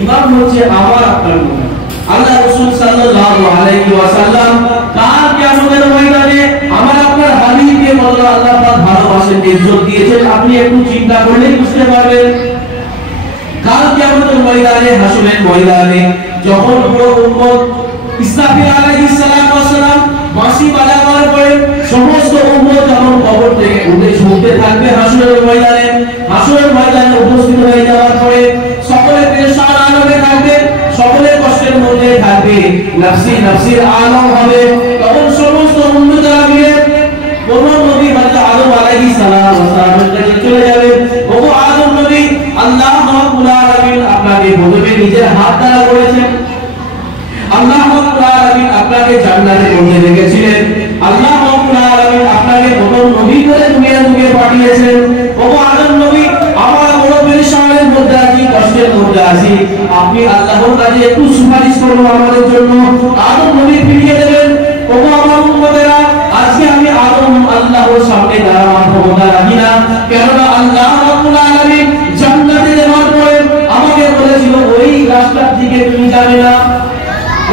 ইমাম হচ্ছে আমার আপনার নবী। আল্লাহ রাসূল সাল্লাল্লাহু আলাইহি ওয়াসাল্লাম কাল কিয়ামতের ময়দানে আমার আপনার হাবিবকে বলল আল্লাহ পাক ভালোবাসেন, ইজ্জত দিয়েছেন, আপনি একটু চিন্তা করলেই বুঝতে পারবেন। কাল কিয়ামতের ময়দানে, হাসরের ময়দানে যখন পুরো উম্মত ইসরাফিল আলাইহিস সালাতু ওয়াস সালাম বাঁশি বাজাবার পরে সমস্ত উম্মত যখন কবর থেকে উঠে শুনতে থাকবে হাসরের ময়দানে উপস্থিত হয়ে যাওয়ার পরে সকলে পেরেশান আলমে থাকবে, সকলে কষ্টের মধ্যে থাকবে, নফসি নফসির আলম হবে। তখন সমস্ত উম্মতরা মিলে কোন নবী হযরত আদম আলাইহিস সালাম ওয়াসসালামের কাছে চলে যাবে। ও আদম নবী, আল্লাহ রাব্বুল আলামিন আপনাকে প্রথমে নিজের হাত দ্বারা করেছেন, আল্লাহ রাব্বুল আলামিন আপনাকে জান্নাতের মধ্যে রেখেছিলেন, আল্লাহ রাব্বুল আলামিন আপনাকে প্রথম নবী করে দুনিয়াতে পাঠিয়েছেন। ও আদম নবী, আমরা বড় পেরেশানের মধ্যে আছি, কষ্টের মধ্যে আছি, আপনি আল্লাহর কাছে একটু সুপারিশ করুন আমাদের জন্য। আদম নবী ফিরিয়ে দেবেন। ও আমার উম্মতেরা, আজকে আমি আদম আল্লাহর সামনে দাঁড়ানোর ক্ষমতা রাখি না, কেননা আল্লাহ রাব্বুল আলামিন জান্নাতে যাওয়ার পরে আমাকে বলেছিল ওই রাস্তার দিকে তুমি যাবে না,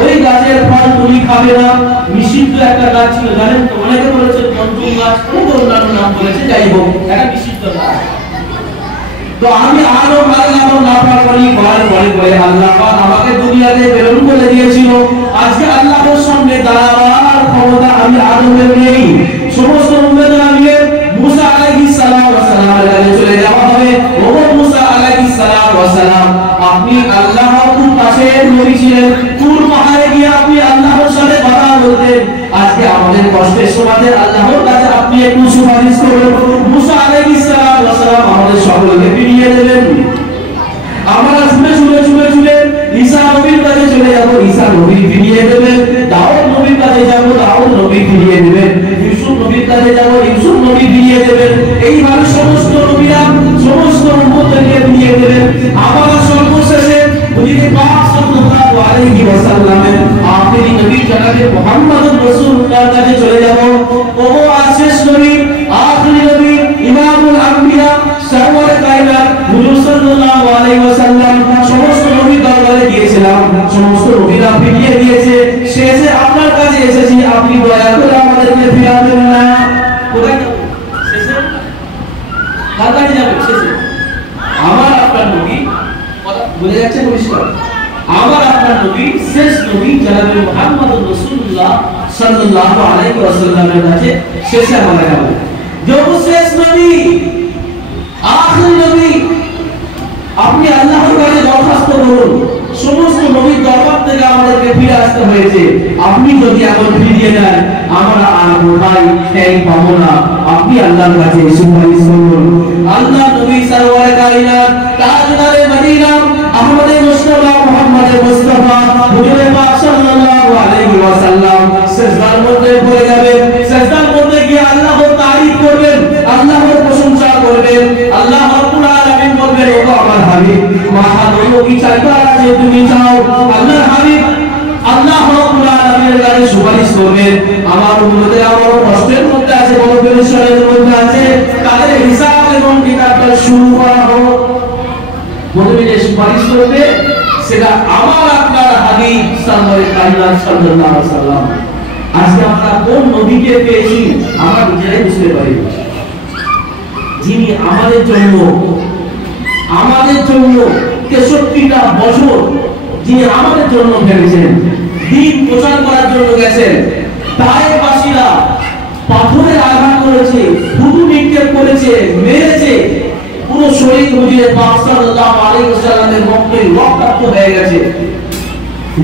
ওই গাছের ফল তুমি খাবে না। নিষিদ্ধ একটা গাছ ছিল, জানেন তো, অনেকে বলেছে কন্ট্রোল গাছ, অন্যান্য নাম বলেছে, যাই হোক এটা নিষিদ্ধ গাছ। তো আমি আদম আল্লাহর নাফরমানি করার পরে আল্লাহ পাক আমাকে দুনিয়াতে প্রেরণ করে দিয়েছিল। আজকে আল্লাহর সামনে দাঁড়াবার ক্ষমতা আমি আদমের নেই। সমস্ত উম্মতরা মিলে মুসা আলাইহিস সালাম ওয়া সালামের কাছে চলে যাওয়া হবে। ও মুসা আলাইহিস সালাম ওয়া সালাম, আপনি আল্লাহর কাছে নবী ছিলেন, তুর পাহাড়ে গিয়ে আপনি আল্লাহর সাথে কথা বলতেন। আজকে আমাদের কষ্টের সময় আল্লাহর কাছে আপনি একটু সুপারিশ করুন। মুসা আলাইহিস সালাম ওয়া সালাম আমাদের সকলকে ফিরিয়ে দেবেন। আমরা শুনে ঈসা নবীর কাছে চলে যাব, ঈসা নবী ফিরিয়ে দেবেন। দাউদ নবীর কাছে যাব, দাউদ নবী ফিরিয়ে দেবেন। ইউসুফ নবীর কাছে যাব, ইউসুফ নবী ফিরিয়ে দেবেন। এইভাবে সমস্ত নবীরা সমস্ত উম্মতকে ফিরিয়ে দেবেন। আবার সর্বশেষে হুজুরে পাক সাল্লাল্লাহু আলাইহি ওয়াসাল্লামের আখেরি নবী জনাবে মুহাম্মদুর রাসূলুল্লাহর কাছে চলে যাব। ও শেষ নবী, আখেরি নবী, ইমামুল আম্বিয়া, সরওয়ারে কায়নাত হুজুর সাল্লাল্লাহু আলাইহি ওয়াসাল্লাম সমস্ত নবীর দরবারে গিয়েছিলাম, সমস্ত নবীরা ফিরিয়ে দিয়েছে। শেষে আপনার কাছে এসেছি, আপনি দয়া করে আমাদেরকে ফিরাবেন না। কোথায় যাব? শেষে কার কাছে যাবেন? শেষে আমার আপনার নবী, কথা বুঝে যাচ্ছে পরিষ্কার, আমার আপনার নবী, শেষ নবী জনাবে মুহাম্মদুর রাসূলুল্লাহ সাল্লাল্লাহু আলাইহি ওয়াসাল্লামের কাছে শেষে আমরা যাব। যে শেষ নবী, আখেরি নবী, আপনি আল্লাহর কাছে দরখাস্ত করুন। সমস্ত নবীর দরবার থেকে আমাদেরকে ফিরে আসতে হয়েছে, আপনি যদি এখন ফিরিয়ে দেন আমরা আর কোথায় ঠেই পাবো না। আপনি আল্লাহর কাছে সুপারিশ করুন। আল্লাহ নবী সরওয়ারে কায়নাত, তাজদারে মদিনা, আহমদে মুস্তাফা, মুহাম্মদে মুস্তাফা হুজুরে পাক সাল্লাল্লাহু আলাইহি ওয়াসাল্লাম সিজদার মধ্যে পড়ে যাবেন। সিজদার মধ্যে গিয়ে আল্লাহর তারিফ করবেন, আল্লাহর প্রশংসা করবেন। আল্লাহ রাব্বুল আলামিন বলবেন, ও আমার হাবিব, মহান কি চাইবার আছে তুমি চাও। আল্লাহর হাবিব আল্লাহ রাব্বুল আলামিনের কাছে সুপারিশ করবেন, আমার উম্মতেরা বড় কষ্টের মধ্যে আছে, বড় পেরেশানির মধ্যে আছে, তাদের হিসাব এবং কিতাবটা শুরু করা হোক। প্রথমে যে সুপারিশ করবে সেটা আমার আপনার হাবিব সাল্লাল্লাহু আলাইহি ওয়াসাল্লাম। আজকে আমরা কোন নবীকে পেয়েছি আমরা নিজেরাই বুঝতে পারি, যিনি আমাদের জন্য 63টা বছর যিনি আমাদের জন্য ভেবেছেন, দিন প্রচার করার জন্য গেছেন। তায়েফবাসীরা পাথরের আঘাত করেছে, থুতু নিক্ষেপ করেছে, মেরেছে, পুরো শরীর হুজুরে পাক সাল্লাল্লাহু আলাইহি ওয়াসাল্লামের রক্তে রক্তাক্ত হয়ে গেছে।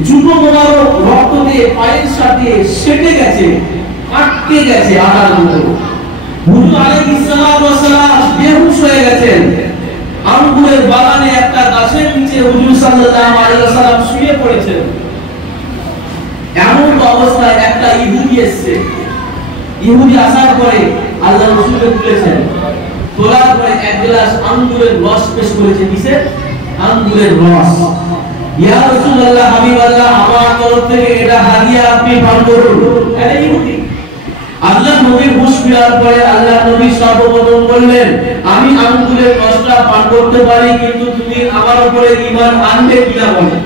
জুতো মোবারক রক্ত দিয়ে পায়ের সাথে সেটে গেছে, আটকে গেছে আটার মতো। হুজুর আলাইহিস সালাতু ওয়াস সালাম বেহুশ হয়ে গেছেন। আঙ্গুরের বাগানে একটা গাছের নিচে হুজুর সাল্লাল্লাহু আলাইহি ওয়াসাল্লাম শুয়ে পড়েছেন। এমন অবস্থায় একটা ইহুদি এসেছে। ইহুদি আসার পরে আল্লাহ রাসূলকে তুলেছেন, তোলার পরে এক গ্লাস আঙ্গুরের রস পেশ করেছে। কিসের? আঙ্গুরের রস। ইয়া রাসূলুল্লাহ, হাবিবাল্লাহ, আমার তরফ থেকে এটা হাদিয়া, আপনি পান করুন। এটা ইহুদি আল্লাহ নবীর হুঁশ ফেরার পরে আল্লাহ নবী সর্বপ্রথম বললেন, আমি আঙ্গুলের রসটা পান করতে পারি, কিন্তু তুমি আমার উপরে ঈমান আনবে কিনা বলো।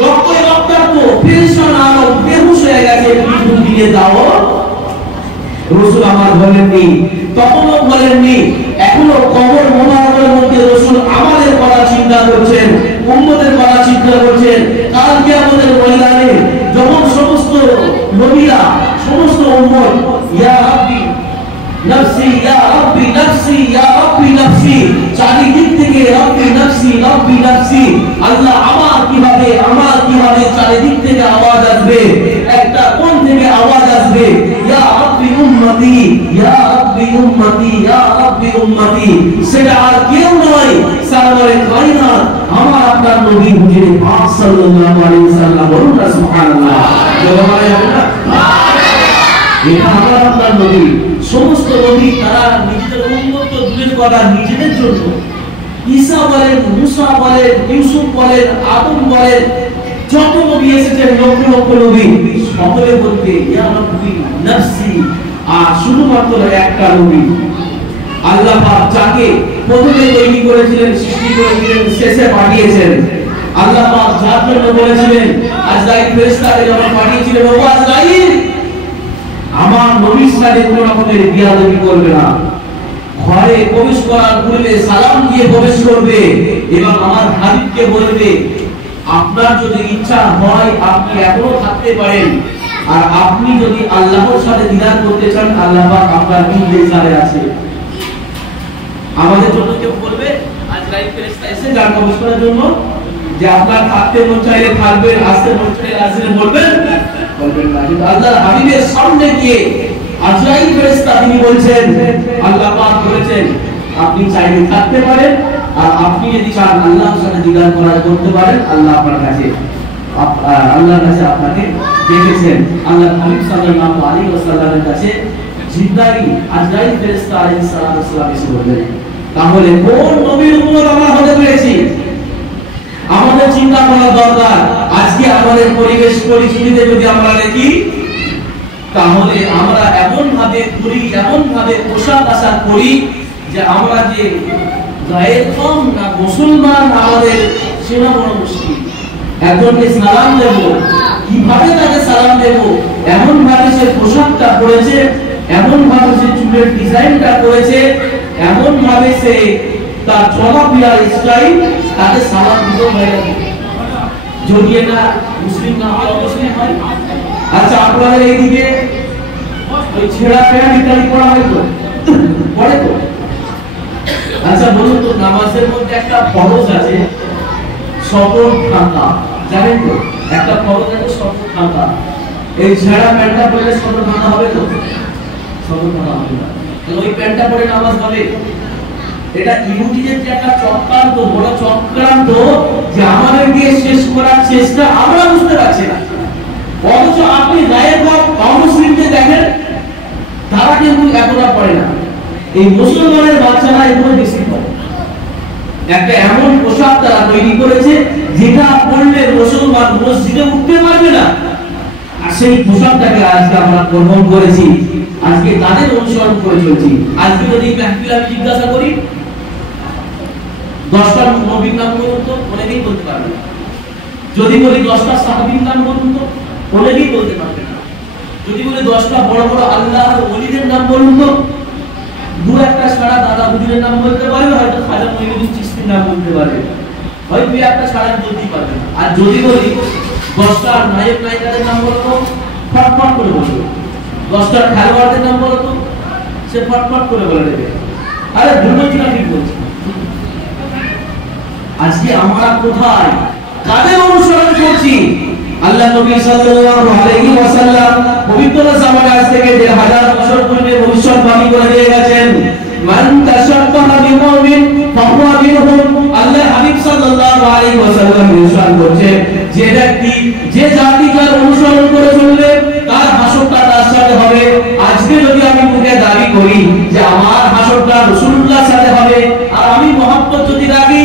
রক্তাক্ত পেরেশান আলো বেহুশ হয়ে গেছে, কিছু দিয়ে দাও। রাসূল আমার বলেননি, তখনও বলেননি, এখনো কবর মোনাজাতের মধ্যে রাসূল আমাদের কথা চিন্তা করছেন, উম্মতের কথা চিন্তা করছেন। কাল কিয়ামতের ময়দানে যখন সমস্ত নবীরা, সমস্ত উম্মত ইয়া রাব্বি নফসি ইয়া রাব্বি নফসি ইয়া রাব্বি নফসি, চারিদিক থেকে রাব্বি নফসি রাব্বি নফসি, আল্লাহ আমার কিভাবে চারিদিক থেকে আওয়াজ আসবে, একটা কোন থেকে আওয়াজ আসবে, ইয়া রাব্বি উম্মতি ইয়া রাব্বি উম্মতি ইয়া রাব্বি উম্মতি, সেটা আর কেউ নয়, সরওয়ারে কায়নাত আমার আপনার নবী হুজুরে পাক সাল্লাল্লাহু আলাইহি ওয়াসাল্লাম। বলুন না সুবহানাল্লাহ। এটা আমার আপনার নবী। সমস্ত নবী তারা নিজেদের উম্মত দূরের কথা নিজেদের জন্য, ঈসা বলেন, মুসা বলেন, ইউসুফ বলেন, আদম বলেন, যত নবী এসেছেন লক্ষ লক্ষ নবী, সকলে বলতে ইয়া রাব্বি নফসি। আর শুধুমাত্র একটা নবী আল্লাহ পাক যাকে প্রথমে তৈরি করেছিলেন, সৃষ্টি করেছিলেন, শেষে পাঠিয়েছেন, আল্লাহ পাক যার জন্য বলেছিলেন, আজরাইল ফেরেশতাকে যখন পাঠিয়েছিলেন, ও আজরাইল আমার নবীর সাথে কোনো রকমের বিয়াদবি করবে না, ঘরে প্রবেশ করার পূর্বে সালাম দিয়ে প্রবেশ করবে এবং আমার হাবিবকে বলবে, আপনার যদি ইচ্ছা হয় আপনি এখনো থাকতে পারেন, আর আপনি যদি আল্লাহর সাথে দিদার করতে চান, আল্লাহ পাক আপনার ইন্তেজারে আছে। আমাদের জন্য কেউ বলবে আজরাইল ফেরেশতা এসে যান প্রবেশ করার জন্য, যে আপনার থাকতে মন চাইলে থাকবেন, আসতে মন চাইলে আসলে বলবেন না। কিন্তু আল্লাহর হাবিবের সামনে গিয়ে আজরাইল ফেরেশতা তিনি বলছেন, আল্লাহ পাক বলেছেন আপনি চাইলে থাকতে পারেন, আর আপনি যদি চান আল্লাহর সাথে দিদার করতে পারেন, আল্লাহ আপনার কাছে আল্লাহর কাছে আপনাকে ডেকেছেন। আল্লাহর হাবিব সাল্লাল্লাহু আলাইহি ওয়াসাল্লামের কাছে জিবরাইল আজরাইল ফেরেশতা আলাইহিস সালাম এসে বললেন, তাহলে কোন নবীর উম্মত আমরা হতে পেরেছি? আমাদের চিন্তা করা দরকার। আজকে আমাদের পরিবেশ পরিস্থিতিতে যদি আমরা দেখি, তাহলে আমরা এমন ভাবে করি, এমন ভাবে পোশাক আশাক করি, যে আমরা যে গায়ের কম না মুসলমান, আমাদের সেনা বড় মুশকিল। একজনকে সালাম দেব, কিভাবে তাকে সালাম দেব, এমন ভাবে সে পোশাকটা পরেছে, এমন ভাবে সে চুলের ডিজাইনটা করেছে, এমন ভাবে সে তার চলাফেরার স্টাইল, তাকে সালাম দিতে হয় না। যদি এটা মুসলিম না হয়, অমুসলিম হয়। আচ্ছা, আপনাদের এইদিকে ওই ছেঁড়া প্যান্ট ইত্যাদি পরা হয় তো, পরে তো? আচ্ছা বলুন তো, নামাজের মধ্যে একটা ফরজ আছে সতর থাকা, জানেন তো? একটা ফরজ আছে সতর থাকা। এই ছেঁড়া প্যান্টটা পরলে সতর থাকা হবে তো? সতর থাকা হবে না। ওই প্যান্টটা পরে নামাজ হবে? এটা ইহুদিদের যে একটা চক্রান্ত, বড় চক্রান্ত, যে আমাদেরকে শেষ করার চেষ্টা আমরা বুঝতে পারছি না। অথচ আপনি গায়ের পর অমুসলিমদের দেখেন, তারা কিন্তু এতটা পড়ে না। এই মুসলমানের বাচ্চারা এগুলো বেশি পড়ে। একটা এমন পোশাক তারা তৈরি করেছে, যেটা পরলে মুসলমান মসজিদে উঠতে পারবে না। আর সেই পোশাকটাকে আজকে আমরা গ্রহণ করেছি, আজকে তাদের অনুসরণ করে চলছি। আজকে যদি মাহফিল আমি জিজ্ঞাসা করি 10টা নবীর নাম বলুন তো, অনেকেই বলতে পারবে না। যদি বলি 10টা সাহাবীর নাম বলুন তো, অনেকেই বলতে পারবে না। যদি বলি 10টা বড় বড় আল্লাহর ওলিদের নাম বলুন তো, দু একটা ছাড়া দাদা হুজুরের নাম বলতে পারবে, হয়তো খাজা মঈনুদ্দিন চিশতির নাম বলতে পারবে, হয়তো একটা ছাড়া বলতেই পারবে না। আর যদি বলি 10টা নায়ক নায়িকাদের নাম বলতো, ফটফট করে বলবে। 10টা খেলোয়াড়দের নাম বলতো, সে ফটফট করে বলে দেবে। আরে ভুল বলছি না, ঠিক বলছি? আজকে আমরা কোথায়, কাদের অনুসরণ করছি? আল্লাহ নবী সাল্লাল্লাহু আলাইহি ওয়াসাল্লাম পবিত্র জামানে আজ থেকে 1000 বছর পূর্বে ভবিষ্যৎবাণী করে দিয়ে গেছেন, মান তাশাব্বাহা বিকওমিন ফাহুয়া মিনহুম। আল্লাহ হাবিব সাল্লাল্লাহু আলাইহি ওয়াসাল্লাম ইরশাদ করছেন, যে ব্যক্তি যে জাতিকার অনুসরণ করে চলবে, তার হাসরটা তার সাথে হবে। আজকে যদি আমি মুখে দাবি করি যে আমার হাসরটা রাসূলুল্লাহর সাথে হবে, আর আমি মহব্বত যদি রাখি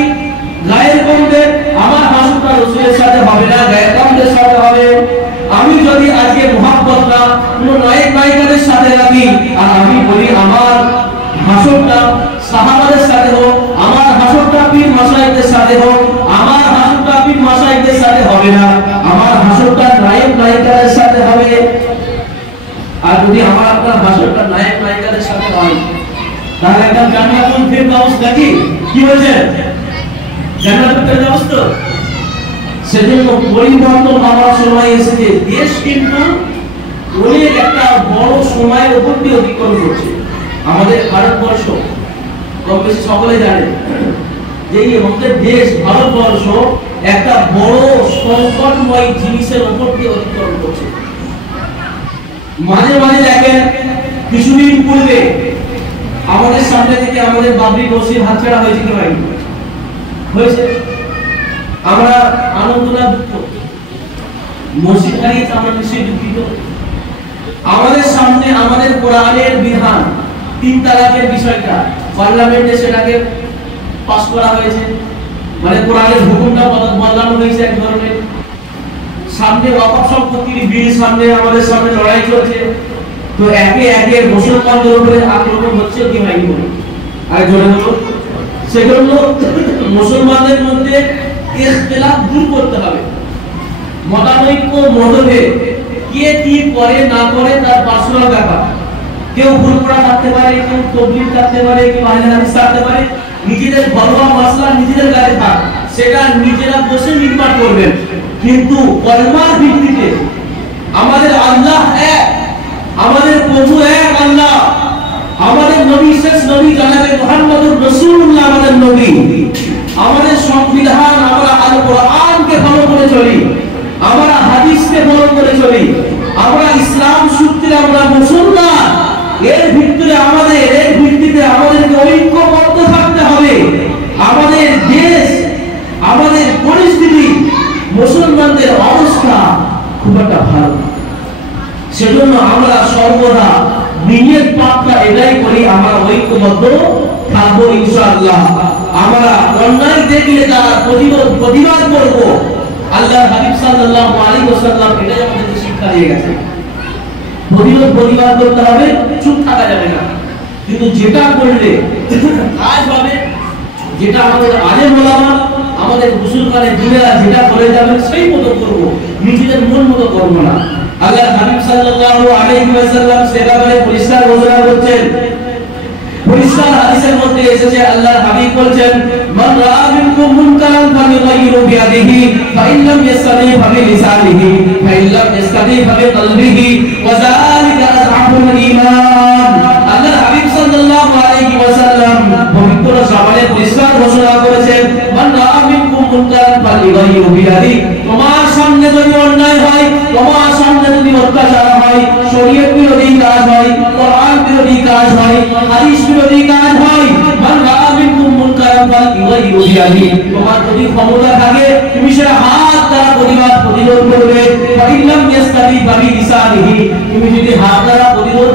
গায়ের কমতে, আমার হাসরটা রাসূলের সাথে হবে না, গায়ের কমদের সাথে হবে। আমি যদি আজকে মহব্বত না, কোনো নায়ক নায়িকাদের সাথে রাখি, আর আমি বলি আমার হাসরটা সাহাবাদের সাথে হোক, আমার হাসরটা পীর মাশায়েখদের সাথে হোক, আমার হাসরটা পীর মাশায়েখদের সাথে হবে না, আমার হাসরটা নায়ক নায়িকাদের সাথে হবে। আর যদি আমার আপনার হাসরটা নায়ক নায়িকাদের সাথে হয়, তাহলে একদম জান্নাতুল ফিরদাউস নাকি কি বলেন, জান্নাতুল ফিরদাউস তো। সেজন্য পরিবর্তন হওয়ার সময় এসেছে। দেশ কিন্তু অনেক একটা বড় সময়ের উপর দিয়ে অতিক্রম করছে। আমাদের ভারতবর্ষ কম বেশি সকলে জানেন যে আমাদের দেশ ভারতবর্ষ একটা বড় সংকটময় জিনিসের উপর দিয়ে অতিক্রম করছে। মাঝে মাঝে দেখেন কিছুদিন পূর্বে আমাদের সামনে থেকে আমাদের বাবরি মসজিদ হাতছাড়া হয়েছে কি হয়নি? হয়েছে। আমরা আনন্দ না দুঃখ? মসজিদ হারিয়েছে, আমরা নিশ্চয়ই দুঃখিত। আমাদের সামনে আমাদের কোরআনের বিধান 3 তালাকের বিষয়টা পার্লামেন্টে সেটাকে পাস করা হয়েছে, মানে কোরআনের হুকুমটা বদলানো হয়েছে এক ধরনের। সামনে ওয়াকফ সম্পত্তির বিল সামনে আমাদের সামনে লড়াই চলছে। তো একে একে মুসলমানদের উপরে আক্রমণ হচ্ছে কি হয়নি? আর জোরে বলুন। সেজন্য মুসলমানদের মধ্যে ইখতিলাফ দূর করতে হবে। মতানৈক্য মতভেদ কে কি করে না করে তার পার্সোনাল ব্যাপার। কেউ ফুরফুরা থাকতে পারে, কেউ তাবলীগ থাকতে পারে, কেউ আহলে হাদিস থাকতে পারে। নিজেদের ঘরোয়া মাসলা নিজেদের কাছে থাক, সেটা নিজেরা বসে নির্মাণ করবেন। কিন্তু কলমার ভিত্তিতে আমাদের আল্লাহ এক, আমাদের প্রভু এক আল্লাহ, আমাদের নবী শেষ নবী জনাবে মুহাম্মদুর রাসূলুল্লাহ আমাদের নবী, আমাদের সংবিধান আমরা আল কোরআনকে ফলো করে চলি, আমরা হাদিসকে ফলো করে চলি, আমরা ইসলাম সূত্রে আমরা মুসলমান। এর ভিত্তিতে আমাদেরকে ঐক্যবদ্ধ থাকতে হবে। আমাদের দেশ, আমাদের পরিস্থিতি, মুসলমানদের অবস্থা খুব একটা ভালো না। সেজন্য আমরা সর্বদা নিজের পাপটা এটাই করি, আমরা ঐক্যবদ্ধ থাকবো ইনশাআল্লাহ। আমরা অন্যায় দেখলে তার প্রতিবাদ করব। আল্লাহর হাবিব সাল্লাল্লাহু আলাইহি ওয়াসাল্লাম এটাই আমাদেরকে শিক্ষা দিয়ে গেছেন। প্রতিবাদ করতে হবে, চুপ থাকা যাবে না। কিন্তু যেটা করলে কাজ হবে, যেটা আমাদের আলেম ওলামা আমাদের মুসলমানে দিনেরা যেটা করে যাবেন সেই মতো করব, নিজেদের মন মতো করব না। আল্লাহর হাবিব সাল্লাল্লাহু আলাইহি ওয়াসাল্লাম সেভাবে পরিষ্কার ঘোষণা করছেন। পরিষ্কার হাদিসের মধ্যে এসেছে আল্লাহর হাবিব বলেন, মান রাআ মিনকুম মুনকারান ফালিগাইয়িরু বিয়াদিহি ফাইন লাম ইয়াসতাতি ফাবিলিসানিহি ফাইন লাম ইয়াসতাতি ফাবিকলবিহি ওয়া যালিকা আযআফুল ঈমান। আল্লাহর হাবিব সাল্লাল্লাহু আলাইহি ওয়াসাল্লাম পবিত্র জামানে পরিষ্কার ঘোষণা করেছেন, মান রাআ মিনকুম মুনকারান ফালিগাইয়িরু বিয়াদিহি, তোমার সামনে যদি অন্যায় হয়, তোমার সামনে যদি অত্যাচার হয়, শরীয়ত বিরোধী কাজ হয়, কোরআন বিরোধী কাজ হয়, হাদিস বিরোধী কাজ হয়, মান রাআ মিনকুম মুনকারান ফালিগাইয়িরু বিয়াদিহি, তোমার যদি ক্ষমতা থাকে তুমি সেটা হাত দ্বারা প্রতিরোধ করবে। ফাইল্লাম ইয়াসতাতি ফাবিলিসানিহি, তুমি যদি হাত দ্বারা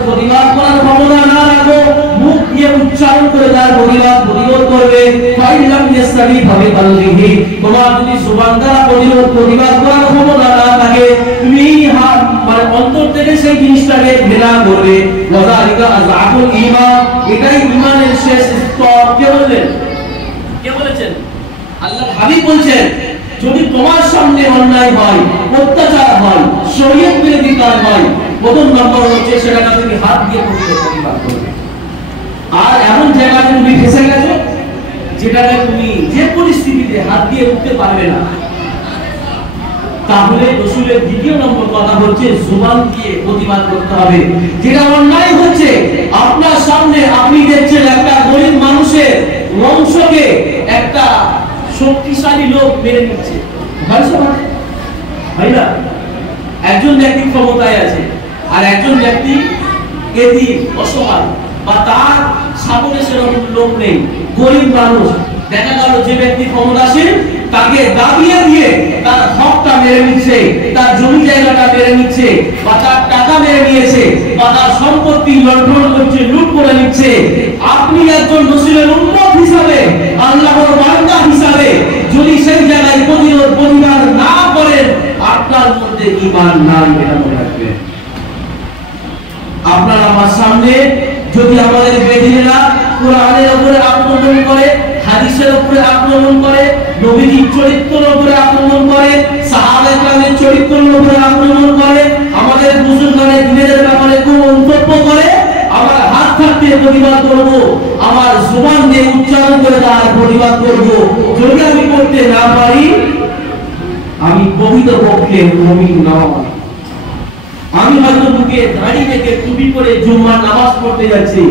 প্রতিবাদ করার ক্ষমতা না রাখো, মুখ দিয়ে উচ্চারণ করে তার প্রতিরোধ করবে। ফাইল্লাম ইয়াসতাতি ফাবিকলবিহি, তোমার যদি জবান দ্বারা প্রতিবাদ করার ক্ষমতা না থাকে, তুমি হাত মানে অন্তর থেকে সেই জিনিসটাকে ঘৃণা করবে। ওয়া যালিকা আযআফুল ঈমান, এটাই ঈমানের শেষ স্তর। কে বলেছেন? আল্লাহর হাবিব বলছেন, যদি তোমার সামনে অন্যায় হয়, অত্যাচার হয়, শরীয়ত বিরোধী কাজ হয়, প্রথম নম্বর হচ্ছে সেটাকে তুমি হাত দিয়ে প্রতিবাদ করবে। আর এমন জায়গায় তুমি ফেসে গেছো যেটাকে তুমি যে পরিস্থিতিতে হাত দিয়ে উঠতে পারবে না, তাহলে রাসূলের দ্বিতীয় নম্বর কথা হচ্ছে জবান দিয়ে প্রতিবাদ করতে হবে। যেটা অন্যায় হচ্ছে আপনার সামনে, আপনি দেখছেন একটা গরিব মানুষের বংশকে একটা শক্তিশালী লোক মেরে নিচ্ছে, ভাই না? একজন ব্যক্তি ক্ষমতায় আছে আর একজন ব্যক্তি এদিন অসহায়, বা তার সামনে সেরকম লোক নেই, গরিব মানুষ। দেখা গেল যে ব্যক্তি ক্ষমতাসীন তাকে দাবিয়ে দিয়ে তার হকটা মেরে নিচ্ছে, তার জমি জায়গাটা মেরে নিচ্ছে, বা তার টাকা মেরে নিয়েছে, বা তার সম্পত্তি লুণ্ঠন করছে, লুট করে নিচ্ছে। আপনি একজন রাসূলের উম্মত হিসাবে, আল্লাহর বান্দা হিসাবে যদি সেই জায়গায় প্রতিবাদ না করেন, আপনার মধ্যে ঈমান নাই, এটা মনে রাখবেন। কোরআনের উপরে আক্রমণ করে, হাদিসের উপরে আক্রমণ করে, নবীজির চরিত্রের উপরে আক্রমণ করে, সাহাবায়ে কেরামের চরিত্রের উপরে আক্রমণ করে, আমাদের বুজুর্গদের দিনের ব্যাপারে কোন মন্তব্য করে, আমার হাত থাকতে প্রতিবাদ করব, আমার জবান দিয়ে উচ্চারণ করে তার প্রতিবাদ করব। যদি আমি করতে না পারি, আমি প্রকৃতপক্ষে মুমিন নই। আমি হয়তো বুকে দাড়ি রেখে টুপি পরে জুম্মার নামাজ পড়তে যাচ্ছি,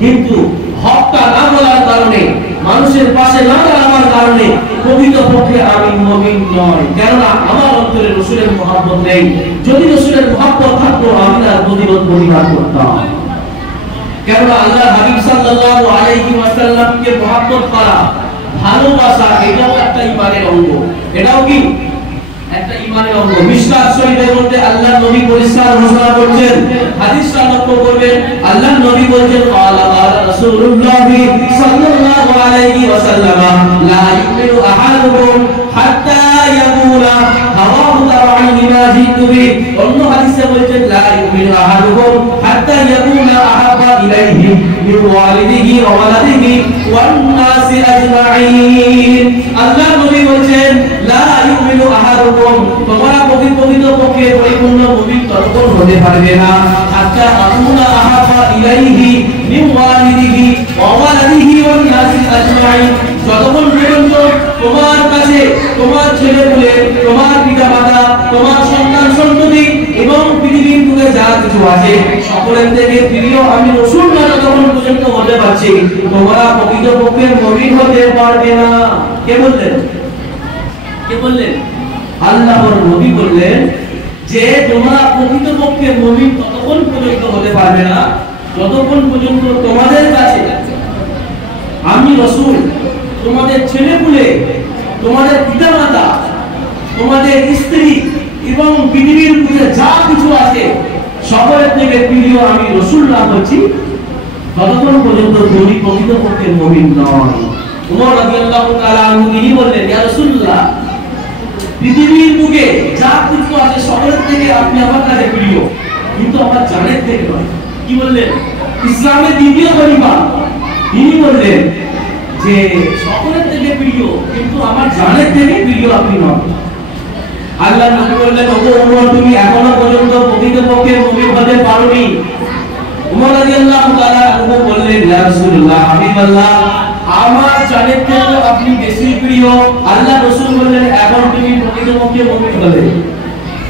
কিন্তু হকটা না বলার কারণে, মানুষের পাশে না দাঁড়ানোর কারণে প্রকৃতপক্ষে আমি মুমিন নই। কেননা আমার অন্তরে রাসূলের মহব্বত নেই। যদি রাসূলের মহব্বত থাকতো, আমি তার প্রতিবাদ করতাম। কেননা আল্লাহর হাবিব সাল্লাল্লাহু আলাইহি ওয়াসাল্লামকে মহব্বত করা, ভালোবাসা, এটাও একটা ঈমানের অঙ্গ। এটাও কি একটা ঈমানের অঙ্গ। মিশকাত শরীফের মধ্যে আল্লাহর নবী পরিষ্কার ঘোষণা করছেন, হাদিসটা লক্ষ্য করবেন, আল্লাহর নবী বলেন, ক্বালা রাসূলুল্লাহ সাল্লাল্লাহু আলাইহি ওয়াসাল্লাম, লা ইউমিনু আহাদুকুম হাত্তা ইয়াকুলা হাওয়াহু তাবা'আন লিমা জিতু বিহি। অন্য হাদিসে বলেছেন, লা ইউমিনু আহাদুকুম হাত্তা ইয়াকুনা আহাব্বা ইলাইহি মিন ওয়ালিদিহি ওয়া ওয়ালাদিহি ওয়ান নাসি আজমাইন। আল্লাহর নবী বলেন, লা ইউমিনু আহাদুকুম, তোমরা প্রকৃতপক্ষে পরিপূর্ণ মুমিন ততক্ষণ হতে পারবে না, হাত্তা আকুনা আহাব্বা ইলাইহি মিন ওয়ালিদিহি ওয়া ওয়ালাদিহি ওয়ান নাসি আজমাইন, যতক্ষণ পর্যন্ত তোমার কাছে তোমার ছেলেপুলে, তোমার পিতামাতা, তোমার সন্তান সন্ততি এবং পৃথিবীর বুকে যা কিছু আছে সকলের থেকে প্রিয় আমি রাসূল না যতক্ষণ পর্যন্ত হতে পারছি, তোমরা প্রকৃতপক্ষে মুমিন হতে পারবে না। কে বললেন? কে বললেন? আল্লাহর নবী বললেন যে তোমরা প্রকৃতপক্ষে মুমিন ততক্ষণ পর্যন্ত হতে পারবে না যতক্ষণ পর্যন্ত তোমাদের কাছে আমি রাসূল, তোমাদের ছেলেপুলে, তোমাদের পিতামাতা, তোমাদের স্ত্রী এবং পৃথিবীর বুকে যা কিছু আছে সকলের থেকে প্রিয় আমি রাসূলুল্লাহ হচ্ছি, ততক্ষণ পর্যন্ত তুমি প্রকৃতপক্ষে মুমিন নয়। ওমর রাদিয়াল্লাহু তাআলা আনহু তিনি বললেন, ইয়া রাসূলুল্লাহ, পৃথিবীর বুকে যা কিছু আছে সকলের থেকে আপনি আমার কাছে প্রিয়, কিন্তু আমার জানের থেকে নয়। কি বললেন? ইসলামের দ্বিতীয় খলিফা তিনি বললেন যে সকলের থেকে প্রিয়, কিন্তু আমার জানের থেকে প্রিয় আপনি নন। আল্লাহ নবী বললেন, ওগো ওমর, তুমি এখনো পর্যন্ত প্রকৃতপক্ষে মুমিন হতে পারোনি। ওমর রাদিয়াল্লাহু তাআলা আনহু বললেন, ইয়া রাসূলুল্লাহ, হাবিবাল্লাহ, আমার জানের থেকে আপনি বেশি প্রিয়। আল্লাহ রাসূল বললেন, এখন তুমি প্রকৃতপক্ষে মুমিন হবে।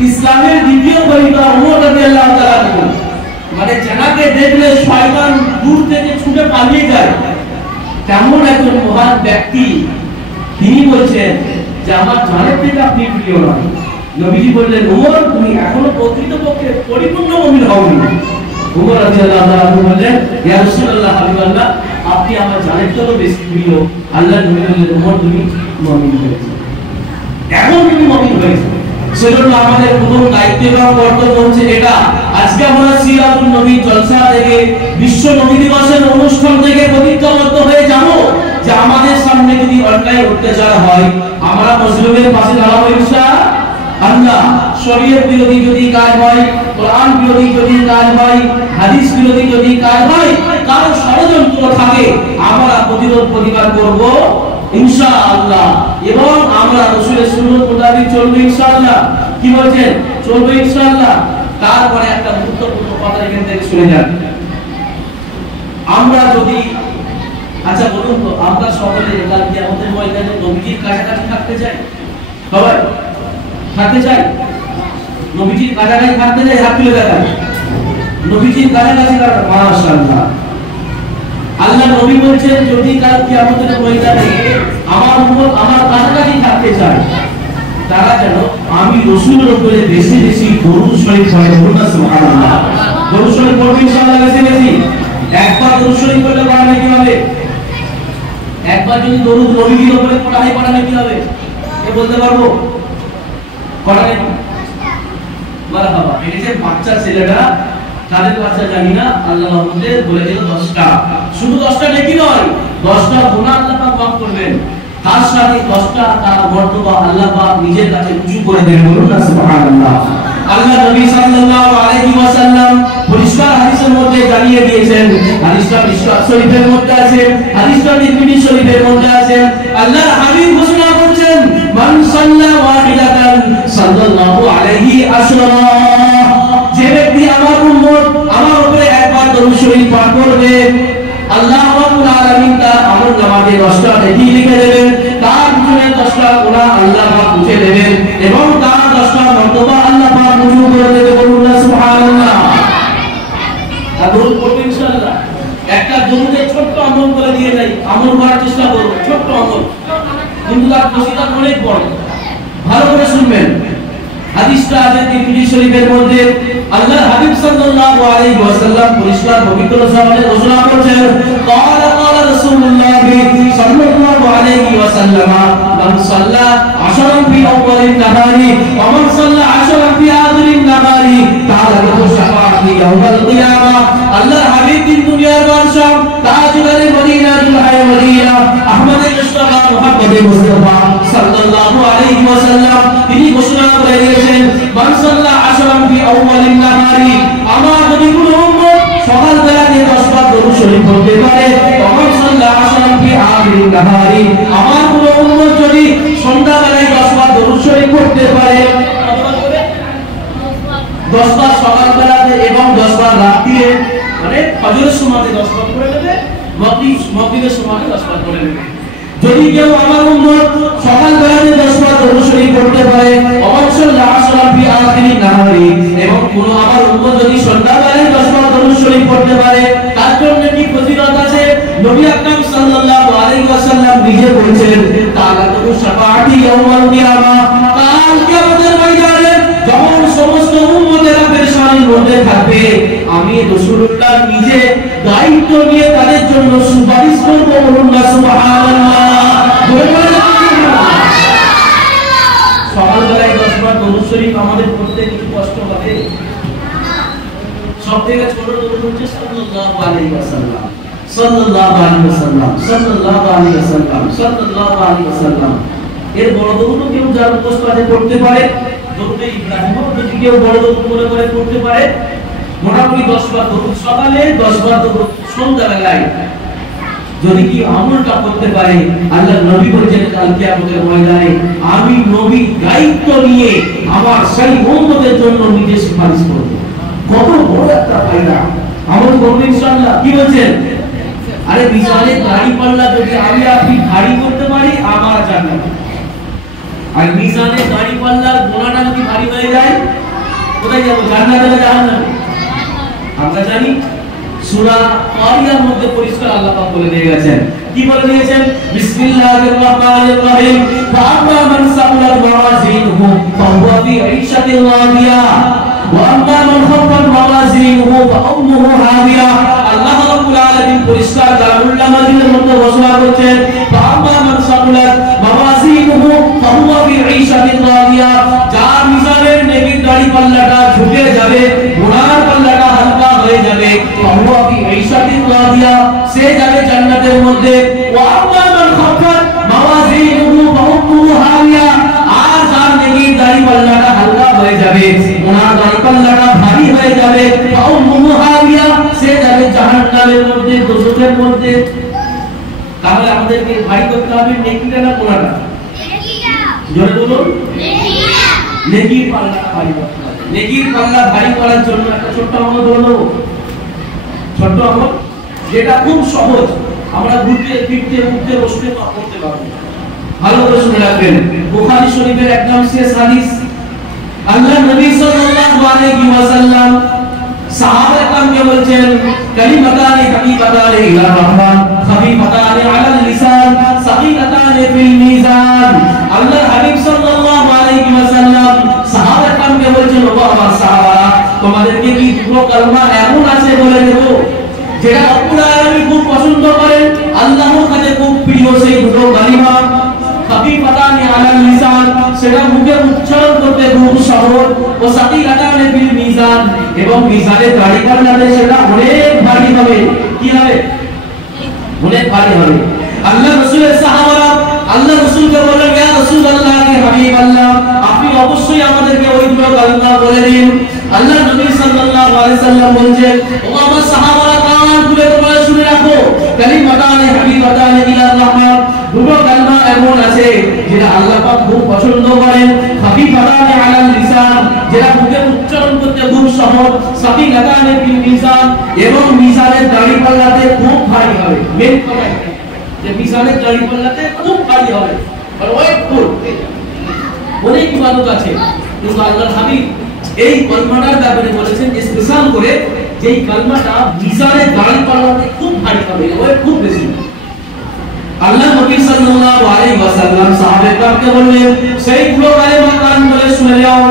ইসলামের দ্বিতীয় খলিফা ওমর রাদিয়াল্লাহু তাআলা আনহু, মানে যাকে দেখলে শয়তান দূর থেকে ছুটে পালিয়ে যায়, তেমন একজন মহান ব্যক্তি, তিনি বলছেন যে আমার জানের থেকে আপনি প্রিয় নয়। নবীজি বললেন, ওমর, তুমি এখনো প্রকৃতপক্ষে পরিপূর্ণ মুমিন হওনি। ওমর রাদিয়াল্লাহু তাআলা বললেন, ইয়া রাসূলুল্লাহ, হাবিবাল্লাহ, আপনি আমার জানের থেকেও বেশি প্রিয়। আল্লাহ নবী বললেন, ওমর, তুমি মুমিন হয়েছো, এখন তুমি মুমিন হয়েছো। সেজন্য আমাদের প্রথম দায়িত্ব এবং কর্তব্য হচ্ছে এটা। আজকে আমরা সিরাতুন নবী জলসা থেকে, বিশ্ব নবী দিবসের অনুষ্ঠান থেকে প্রতিজ্ঞাবদ্ধ হয়ে যাব যে আমাদের সামনে যদি অন্যায় অত্যাচার হয়, আমরা মুসলিমদের পাশে দাঁড়াবো ইনশাআল্লাহ। শরীয়ত বিরোধী যদি কাজ হয়, কোরআন বিরোধী যদি কাজ হয়, হাদিস বিরোধী যদি কাজ হয়, কারো ষড়যন্ত্র থাকে, আমরা প্রতিবাদ করব ইনশাআল্লাহ, এবং আমরা রাসূলের সুন্নাত মোতাবেক চলব ইনশাআল্লাহ। কি বলছেন? চলব ইনশাআল্লাহ। তারপরে একটা গুরুত্বপূর্ণ কথা এখান থেকে শুনে যান। আমরা যদি, আচ্ছা বলুন তো, আমরা সকলে কাল কিয়ামতের ময়দানে নবীজির কাছাকাছি থাকতে চাই? সবাই থাকতে চাই? নবীজির কাছাকাছি থাকতে চাই? হাত তুলে দেখান। নবীজির কাছাকাছি থাকতে, মাশাআল্লাহ। আল্লাহ নবী বলেন, যদি কাল কিয়ামতের ময়দানে আমার উম্মত আমার কাছাকাছি থাকতে চায়, তারা যেন আমি রাসূলের উপরে বেশি বেশি দরুদ শরীফ পড়ে। সুবহানাল্লাহ। দরুদ শরীফ পড়বে ইনশাআল্লাহ বেশি বেশি। একবার দরুদ শরীফ পড়লে পড়ালে কি হবে? একবার যদি দরুদ নবীর উপরে পড়ালে কি হবে? কে বলতে পারবো? পড়ালে মারহাবা। এই যে বাচ্চা ছেলেটা, তাদের বাচ্চা জানি না, আল্লাহ আমাদের বলে দিল 10টা। শুধু 10টা নেকি নয়, 10টা গুনাহ আল্লাহ পাক মাফ করবেন, তার সাথে 10টা তার মর্তবা আল্লাহ পাক নিজের কাছে উঁচু করে দেন। বলুন না সুবহানাল্লাহ। আল্লাহ নবী সাল্লাল্লাহু আলাইহি ওয়াসাল্লাম পরিষ্কার হাদিসের মধ্যে জানিয়ে জানিয়ে দিয়েছেন। হাদিসটা মিশকাত শরীফের মধ্যে আছে, হাদিসটা তিরমিজি শরীফের মধ্যে আছে। আল্লাহর হাবিব ঘোষণা করছেন, মান সাল্লা ওয়াহিদাতান সাল্লাল্লাহু আলাইহি আশরা, যে ব্যক্তি আমার উম্মত আমার উপরে একবার দরুদ শরীফ পাঠ করবে, আল্লাহ রাব্বুল আলামিন তার আমলনামাতে 10টা নেকি লিখে দেবেন, তার পিছনে 10টা গুনাহ আল্লাহ পাক মুছে দেবেন এবং তার 10টা মর্তবা আল্লাহ পাক উঁচু করে দেবে। বলুন না সুবহানাল্লাহ। দরুদ পড়বেন ইনশাআল্লাহ। একটা দরুদের ছোট্ট আমল করে দিয়ে যাই, আমল করার চেষ্টা করব, ছোট্ট আমল, কিন্তু তার ফজিলত অনেক বড়। ভালো করে শুনবেন। হাদিসটা আছে তিরমিজি শরীফের মধ্যে। আল্লাহর হাবিব সাল্লাল্লাহু আলাইহি ওয়াসাল্লাম পরিষ্কার পবিত্র জবানে ঘোষণা করেছেন, ক্বালা ক্বালা রাসূলুল্লাহ সাল্লাল্লাহু আলাইহি ওয়াসাল্লাম, মান সাল্লা আশরান ফি আউয়ালিন নাহারি ওয়া মান সাল্লা আশরান ফি আখিরিন নাহারি তাআলা লাহু শাফাআতি ইয়াউমাল কিয়ামা। আল্লাহর হাবিব দিন দুনিয়ার বাদশা, তাজুল মদিনাতুল হায়াওয়ালিয়া, আহমদে মুস্তাফা মুহাম্মদে মুস্তাফা সাল্লাল্লাহু আলাইহি ওয়াসাল্লাম তিনি ঘোষণা করে দিয়েছেন, মান সাল্লা আশরান ফি আউয়ালিন নাহারি, আমার যদি কোনো উম্মত সকাল বেলাতে 10 বার দরুদ শরীফ পড়তে পারে, মান সাল্লা আশরান ফি আখিরিন নাহারি, আমার কোনো উম্মত যদি সন্ধ্যা বেলায় 10 বার দরুদ শরীফ পড়তে পারে, 10 বার সকাল বেলাতে এবং 10 বার রাতে, মানে ফজরের সময়তে 10 বার পড়ে নেবে, মাগরিবের সময়তে 10 বার পড়ে নেবে। যদি কেউ আমার উম্মত সকাল বেলাতে 10 বার দরুদ শরীফ পড়তে পারে, অবশ্যই আশরান ফি আখিরিন নাহারি, এবং কোন আমার উম্মত যদি সন্ধ্যা বেলায় 10 বার দরুদ শরীফ পড়তে পারে, তার জন্য কি ফজিলত আছে? নবী আকরাম সাল্লাল্লাহু আলাইহি ওয়াসাল্লাম নিজে বলেছেন, তাআলা লাহু শাফাআতি ইয়াউমাল কিয়ামা, কাল কিয়ামতের ময়দানে যখন সমস্ত উম্মতেরা পেরেশানির মধ্যে থাকবে, আমি রাসূলুল্লাহ নিজে দায়িত্ব নিয়ে তাদের জন্য সুপারিশ করব। বলুন না সুবহানাল্লাহ। সকালবেলায় 10 বার দরুদ শরীফ আমাদের পড়তে কিছু কষ্ট হবে? সবথেকে ছোট দরুদ হচ্ছে সাল্লাল্লাহু আলাইহি ওয়াসাল্লাম, সাল্লাল্লাহু আলাইহি ওয়াসাল্লাম, সাল্লাল্লাহু আলাইহি ওয়াসাল্লাম, সাল্লাল্লাহু আলাইহি ওয়াসাল্লাম। এর বড় দরুদও কেউ যার মুখস্থ আছে পড়তে পারে, দরুদে ইব্রাহিমও যদি কেউ বড় দরুদ মনে করে পড়তে পারে। মোটামুটি 10 বার দরুদ সকালে, 10 বার দরুদ সন্ধ্যাবেলায় যদি কি আমলটা করতে পারে, আল্লাহ নবী বলেছেন কাল কিয়ামতের ময়দানে আমি নবী দায়িত্ব নিয়ে আমার সেই উম্মতের জন্য নিজে সুপারিশ করব। কত বড় একটা ফায়দা! আমল করব ইনশাআল্লাহ। কি বলছেন? আরে বিশালে গাড়ি পাল্লা যদি আমি আপনি ভারী করতে পারি, আমার জান্নাত। আর মিজানে গাড়ি পাল্লার গোনাটা যদি ভারী হয়ে যায়, কোথায় যাব? জান্নাতে না জাহান্নামে? আমরা জানি সূরা কারিয়ার মধ্যে পরিষ্কার আল্লাহ পাক বলে দিয়ে গেছেন। কি বলে দিয়েছেন? বিসমিল্লাহির রহমানির রহিম, ফাআম্মা মান সাকুলাত মাওয়াজিনুহু ফাহুয়া ফি ঈশাতিন রাদিয়া ওয়া আম্মা মান খাফফাত মাওয়াজিনুহু ফাউম্মুহু হাবিয়া। আল্লাহ রাব্বুল আলামিন পরিষ্কার কালামুল্লাহ মাজিদের মধ্যে ঘোষণা করেছেন, ফাআম্মা মান সাকুলাত মাওয়াজিনুহু ফাহুয়া ফি ঈশাতিন রাদিয়া, যার মিজানের নেকির দাড়ি পাল্লাটা ঝুঁকে যাবে, গুনার পাল্লাটা হালকা হয়ে যাবে, ফাহুয়া ফি ঈশাতিন রাদিয়া, সে যাবে জান্নাতের মধ্যে। ওয়া আম্মা মান খাফফাত মাওয়াজিনুহু ফাউম্মুহু হাবিয়া, আর যার নেকির দাড়ি পাল্লাটা হালকা হয়ে যাবে, গুনার দাড়ি পাল্লাটা ভারী হয়ে যাবে, ফাউম্মুহু হাবিয়া, সে যাবে জাহান্নামের মধ্যে, দোজখের মধ্যে। তাহলে আমাদেরকে ভারী করতে হবে নেকিটা না গুনাহটা? নেকিটা। জোরে বলুন, নেকিটা। নেকির পাল্লাটা ভারী করতে হবে। নেকির পাল্লা ভারী করার জন্য একটা ছোট্ট আমল বলবো, ছোট্ট আমল যেটা খুব সহজ, আমরা ঘুরতে ফিরতে উঠতে বসতে করতে পারবো। ভালো করে শুনে রাখবেন। বুখারী শরীফের একদম শেষ হাদিস, আল্লাহ নবী সাল্লাল্লাহু আলাইহি ওয়াসাল্লাম সাহাবা کرامকে বলছেন, কালিমাতানি হাবিবাতানি ইলা রহমান খাফিফাতানি আলাল লিসান সাকিলাতানি ফিল মিজান। আল্লাহর হাবিব সাল্লাল্লাহু আলাইহি ওয়াসাল্লাম সাহাবা کرامকে বলছেন, ও আমার সাহাবারা, তোমাদেরকে কি দুটো কালমা এমন আছে বলে দেব যেটা রব্বুল আলামিন খুব পছন্দ করেন, আল্লাহর কাছে খুব প্রিয়, সেই দুটো কালিমা খাফিফাতানি আলাল লিসান, সেটা মুখে উচ্চারণ করতে খুব সহজ, ও সাকিলাতানি ফিল মিজান, এবং মিজানে দাড়ি পাল্লাতে সেটা অনেক ভারী হবে। কি হবে? অনেক ভারী হবে। আল্লাহ রাসূলের সাহাবারা আল্লাহ রাসূলকে বললেন, ইয়া রাসূলুল্লাহ, ইয়া হাবিবাল্লাহ, আপনি অবশ্যই আমাদেরকে ওই দুটো কালিমা বলে দিন। আল্লাহ নবী সাল্লাল্লাহু আলাইহি সাল্লাম বলেন, ও আমার সাহাবারা, পছন্দ করেন, খাফিফাতানি আলাল লিসান, যেটা মুখে উচ্চারণ করতে খুব সহজ, সাকিলাতানি ফিল মিজান, এবং মিজানের দাঁড়িপাল্লাতে খুব ভারী হবে। মেন কথা এটা যে মিজানের দাঁড়িপাল্লাতে খুব ভারী হবে, আর ওয়েটফুল। অনেক ইবাদত আছে, কিন্তু আল্লাহর হাবিব এই কলমাটার ব্যাপারে বলেছেন স্পেশাল করে, যে এই কলমাটা মিজানের দাঁড়িপাল্লাতে খুব ভারী হবে, ওয়েট খুব বেশি। আল্লাহ নবী সাল্লাল্লাহু আলাইহি ওয়াসাল্লাম সাহাবায়ে-কেরামকে বললেন, সেইগুলো কালিমা কান করে শুনে নাও।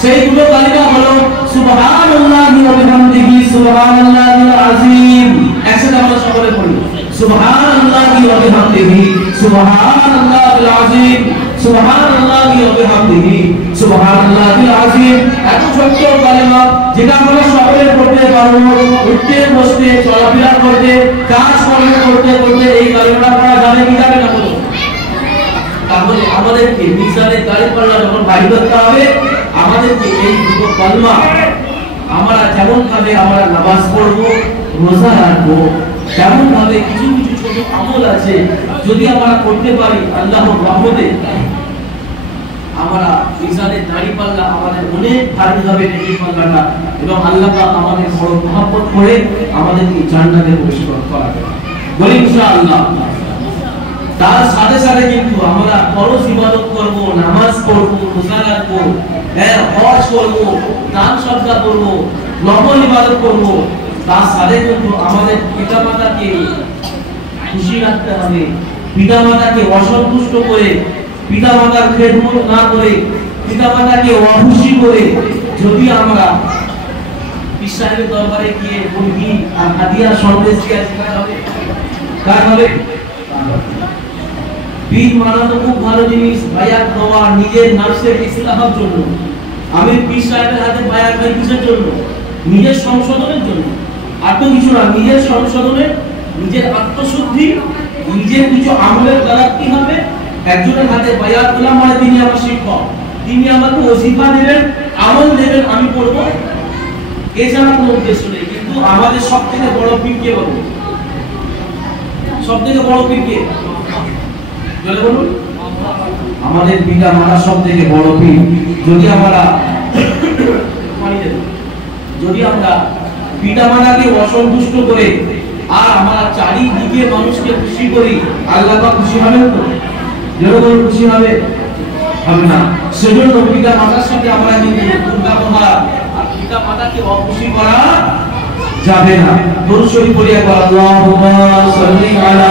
সেইগুলো কালিমা হলো সুবহানাল্লাহি ওয়া বিহামদিহি সুবহানাল্লাহিল আযীম। একসাথে আমরা সকলে পড়ি, সুবহানাল্লাহি ওয়া বিহামদিহি সুবহানাল্লাহিল আযীম, সুবহানাল্লাহি ওয়া বিহামদিহি সুবহানাল্লাহিল আযীম। এত ছোট্ট কালিমা যেটা আমরা সকলে পড়তে পারবো, উঠতে বসতে চলাফেরা করতে কাজ কর্ম করতে করতে এই কালিমাটা পড়া যাবে কি যাবে না বলুন? তাহলে আমাদেরকে মিজানের দাঁড়িপাল্লা যখন ভারী করতে হবে, আমাদেরকে এই দুটো কালিমা আমরা যেমন ভাবে আমরা নামাজ পড়বো, রোজা রাখবো, তেমন ভাবে কিছু কিছু ছোট আমল আছে, যদি আমরা করতে পারি আল্লাহর রহমতে আমরা মিজানের দাঁড়িপাল্লা আমাদের অনেক ভারী হবে এই পাল্লাটা, এবং আল্লাহ পাক আমাদের বড় মহব্বত করে আমাদেরকে জান্নাতে প্রবেশ করাবে, বলি ইনশাআল্লাহ। তার সাথে সাথে কিন্তু আমরা ফরজ ইবাদত করব, নামাজ পড়ব, রোজা রাখব, হজ করব, দান সদকা করব, নফল ইবাদত করব, তার সাথে কিন্তু আমাদের পিতামাতাকে খুশি রাখতে হবে। পিতামাতাকে অসন্তুষ্ট করে, পিতামাতার খেদমত না করে, পিতামাতাকে অখুশি করে যদি আমরা পীর সাহেবের দরবারে গিয়ে মুরগি আর হাদিয়া সন্দেশ দিয়ে হবে, কার হবে? পীর মানা তো খুব ভালো জিনিস, বায়াত দেওয়া নিজের নফসের ইসলাহের জন্য। আমি পীর সাহেবের হাতে বায়াত হই কিসের জন্য? নিজের সংশোধনের জন্য, আর তো কিছু না। নিজের সংশোধনের, নিজের আত্মশুদ্ধি, নিজের কিছু আমলের দ্বারা কি হবে? একজনের হাতে বায়াত হলাম মানে তিনি আমার শিক্ষক, তিনি আমাকে ওজিফা দেবেন, আমল দেবেন, আমি পড়ব, এছাড়া কোনো উদ্দেশ্য নেই। কিন্তু আমাদের সব থেকে বড় পীর কে বলবো? সব থেকে বড় পীর কে বলুন? আমাদের পিতা মাতা সব থেকে বড় পীর। যদি আমরা পিতা মাতাকে অসন্তুষ্ট করে আর আমরা চারিদিকে মানুষকে খুশি করি, আল্লাহ পাক খুশি হবেন তো? যেরকম খুশি হবে না। সেজন্য পিতা মাতার সাথে আমরা কিন্তু দুর্ব্যবহার আর পিতা মাতাকে অখুশি করা যাবে না। দরুদ শরীফ পড়ি একবার, আল্লাহুম্মা সাল্লি আলা।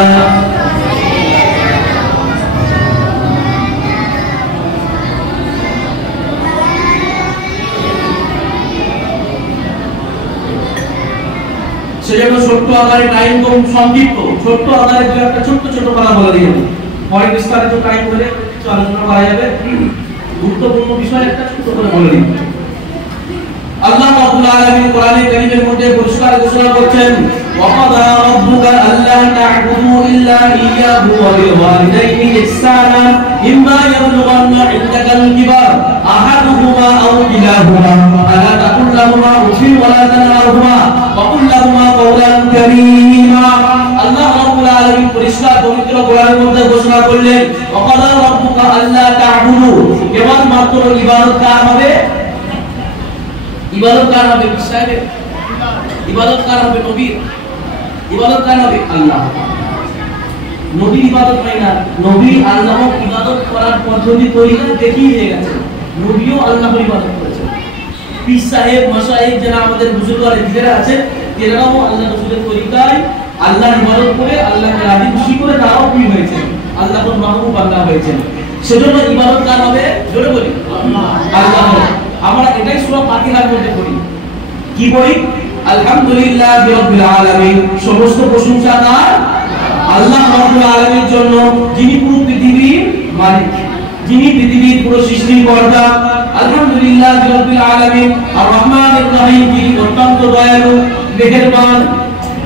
সেজন্য ছোট্ট আকারে টাইম কম সংক্ষিপ্ত, ছোট্ট আকারে দু একটা ছোট্ট ছোট কথা বলে দিই। পরে বিস্তারিত টাইম হলে আলোচনা করা যাবে, গুরুত্বপূর্ণ বিষয় একটা ছোট করে বলে দিই। আল্লাহ রাব্বুল আলামিন কোরআনে কারীমের মধ্যে পরিষ্কার ঘোষণা করছেন, ওয়াকাদা রাব্বুকা আল্লা তা'বুদু ইল্লা ইয়্যাহু ওয়া বিল ওয়ালিদাইনি ইহসানা ইম্মা ইয়াবলুগান্না ইনদাকাল কিবার আহাদুহুমা আও কিলাহুমা ফালা তাকুল লাহুমা উফিন ওয়া লা তানহারহুমা ওয়া কুল লাহুমা কাওলান কারীমা। আল্লাহ রাব্বুল আলামিন পরিষ্কার পবিত্র কোরআনের মধ্যে ঘোষণা করলেন, ওয়াকাদা রাব্বুকা আল্লা তা'বুদু, কেবল মাত্র ইবাদত কার হবে? ইবাদত কার হবে? সাহেবের। ইবাদত কার হবে? নবীর। ইবাদত কার হবে? আল্লাহ। নবীর ইবাদত হয় না, নবী আল্লাহর ইবাদত করার পদ্ধতি তরিকা দেখিয়ে দিয়ে গেছে। নবীও আল্লাহর ইবাদত করেছেন। পীর সাহেব, মাশায়েখ যারা আমাদের বুজুর্গরা দিকেরা আছে, তারাও আল্লাহ রাসূলের তরিকায় আল্লাহর ইবাদত করে আল্লাহকে রাজি খুশি করে তারাও পীর হয়েছেন, আল্লাহর মাহবুব বান্দা হয়েছেন। সেজন্য ইবাদত কার হবে? জোরে বলি, আল্লাহ। আমরা এটাই সূরা ফাতিহার মধ্যে পড়ি, কি পড়ি? আলহামদুলিল্লাহি রাব্বিল আলামিন, সমস্ত প্রশংসা তার আল্লাহ রাব্বুল আলামিনের জন্য, যিনি পুরো পৃথিবীর মালিক, যিনি পৃথিবীর পুরো সৃষ্টির কর্তা। আলহামদুলিল্লাহি রাব্বিল আলামিন আর রহমানির রহিম, যিনি অত্যন্ত দয়ালু মেহেরবান।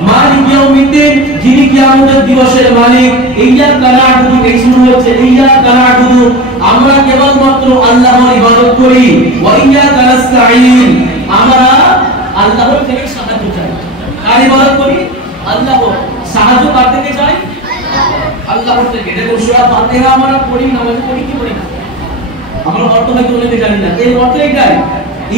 মালিক ইয়াউমিদ্দিন, যিনি কিয়ামতের দিবসের মালিক। ইয়্যাকা না'বুদু, এই শুরু হচ্ছে ইয়্যাকা না'বুদু, আমরা কেবলমাত্র আল্লাহর ইবাদত করি। ওয়া ইয়্যাকা নাস্তাঈন, আমরা আল্লাহর থেকে সাহায্য চাই। কার ইবাদত করি? আল্লাহর। সাহায্য কার থেকে চাই? আল্লাহর থেকে। দেখো সূরা ফাতিহা আমরা পড়ি, নামাজে পড়ি কি পড়ি না? আমরা অর্থ হয়তো অনেকে জানি না, এই অর্থ এটাই,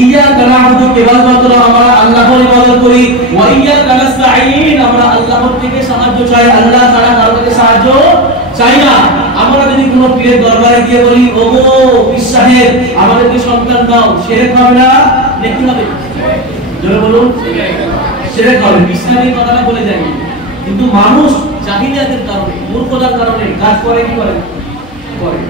ইয়্যাকা না'বুদু কেবলমাত্র আমরা আল্লাহর ইবাদত করি, ওয়া ইয়্যাকা নাস্তাঈন আমরা আল্লাহর থেকে সাহায্য চাই, আল্লাহ ছাড়া কারো থেকে সাহায্য চাই না। আমরা যদি কোনো পীরের দরবারে গিয়ে বলি ওগো পীর সাহেব আমাদেরকে সন্তান দাও, শিরক হবে না? নাকি হবে? জোরে বলুন, শিরক হবে। পীর সাহেব কথাটা বলে যায়, কিন্তু মানুষ জাহিলিয়াতের কারণে, মূর্খতার কারণে কাজ করে, কি করে? করে।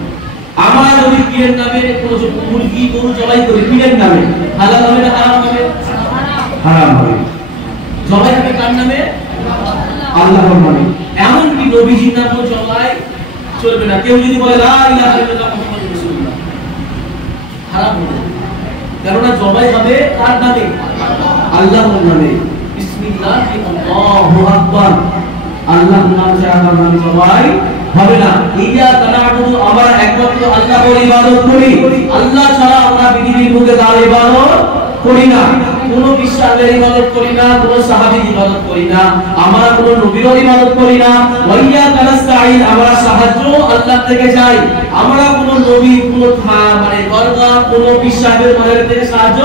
আমরা যদি পীরের নামে কোনো মুরগি গরু জবাই করি পীরের নামে, হালাল হবে না হারাম হবে? হারাম হবে। জবাই হবে কার নামে? আল্লাহর নামে। এমনকি নবীজির নামও জবাই চলবে না। কেউ যদি বলে লা ইলাহা ইল্লাল্লাহ মুহাম্মাদুর রাসূলুল্লাহ, হারাম হবে। কারণ জবাই হবে কার নামে? আল্লাহর নামে। বিসমিল্লাহি আল্লাহু আকবার, আল্লাহর নাম ছাড়া কারো নামে জবাই হবে না। ইয়্যাকা না'বুদু আমরা একমাত্র আল্লাহর ইবাদত করি, আল্লাহ ছাড়া আমরা পৃথিবীর বুকে কারো ইবাদত করি না, কোনো বিশ্বাসের ইবাদত করি না, কোনো সাহাবীর ইবাদত করি না, আমরা কোনো নবীর ইবাদত করি না। ওয়া ইয়্যাকা নাস্তাঈন আমরা সাহায্য আল্লাহ থেকে চাই, আমরা কোনো নবী, কোনো মানে দরগা, কোনো বিশ্বাসের মাঝে থেকে সাহায্য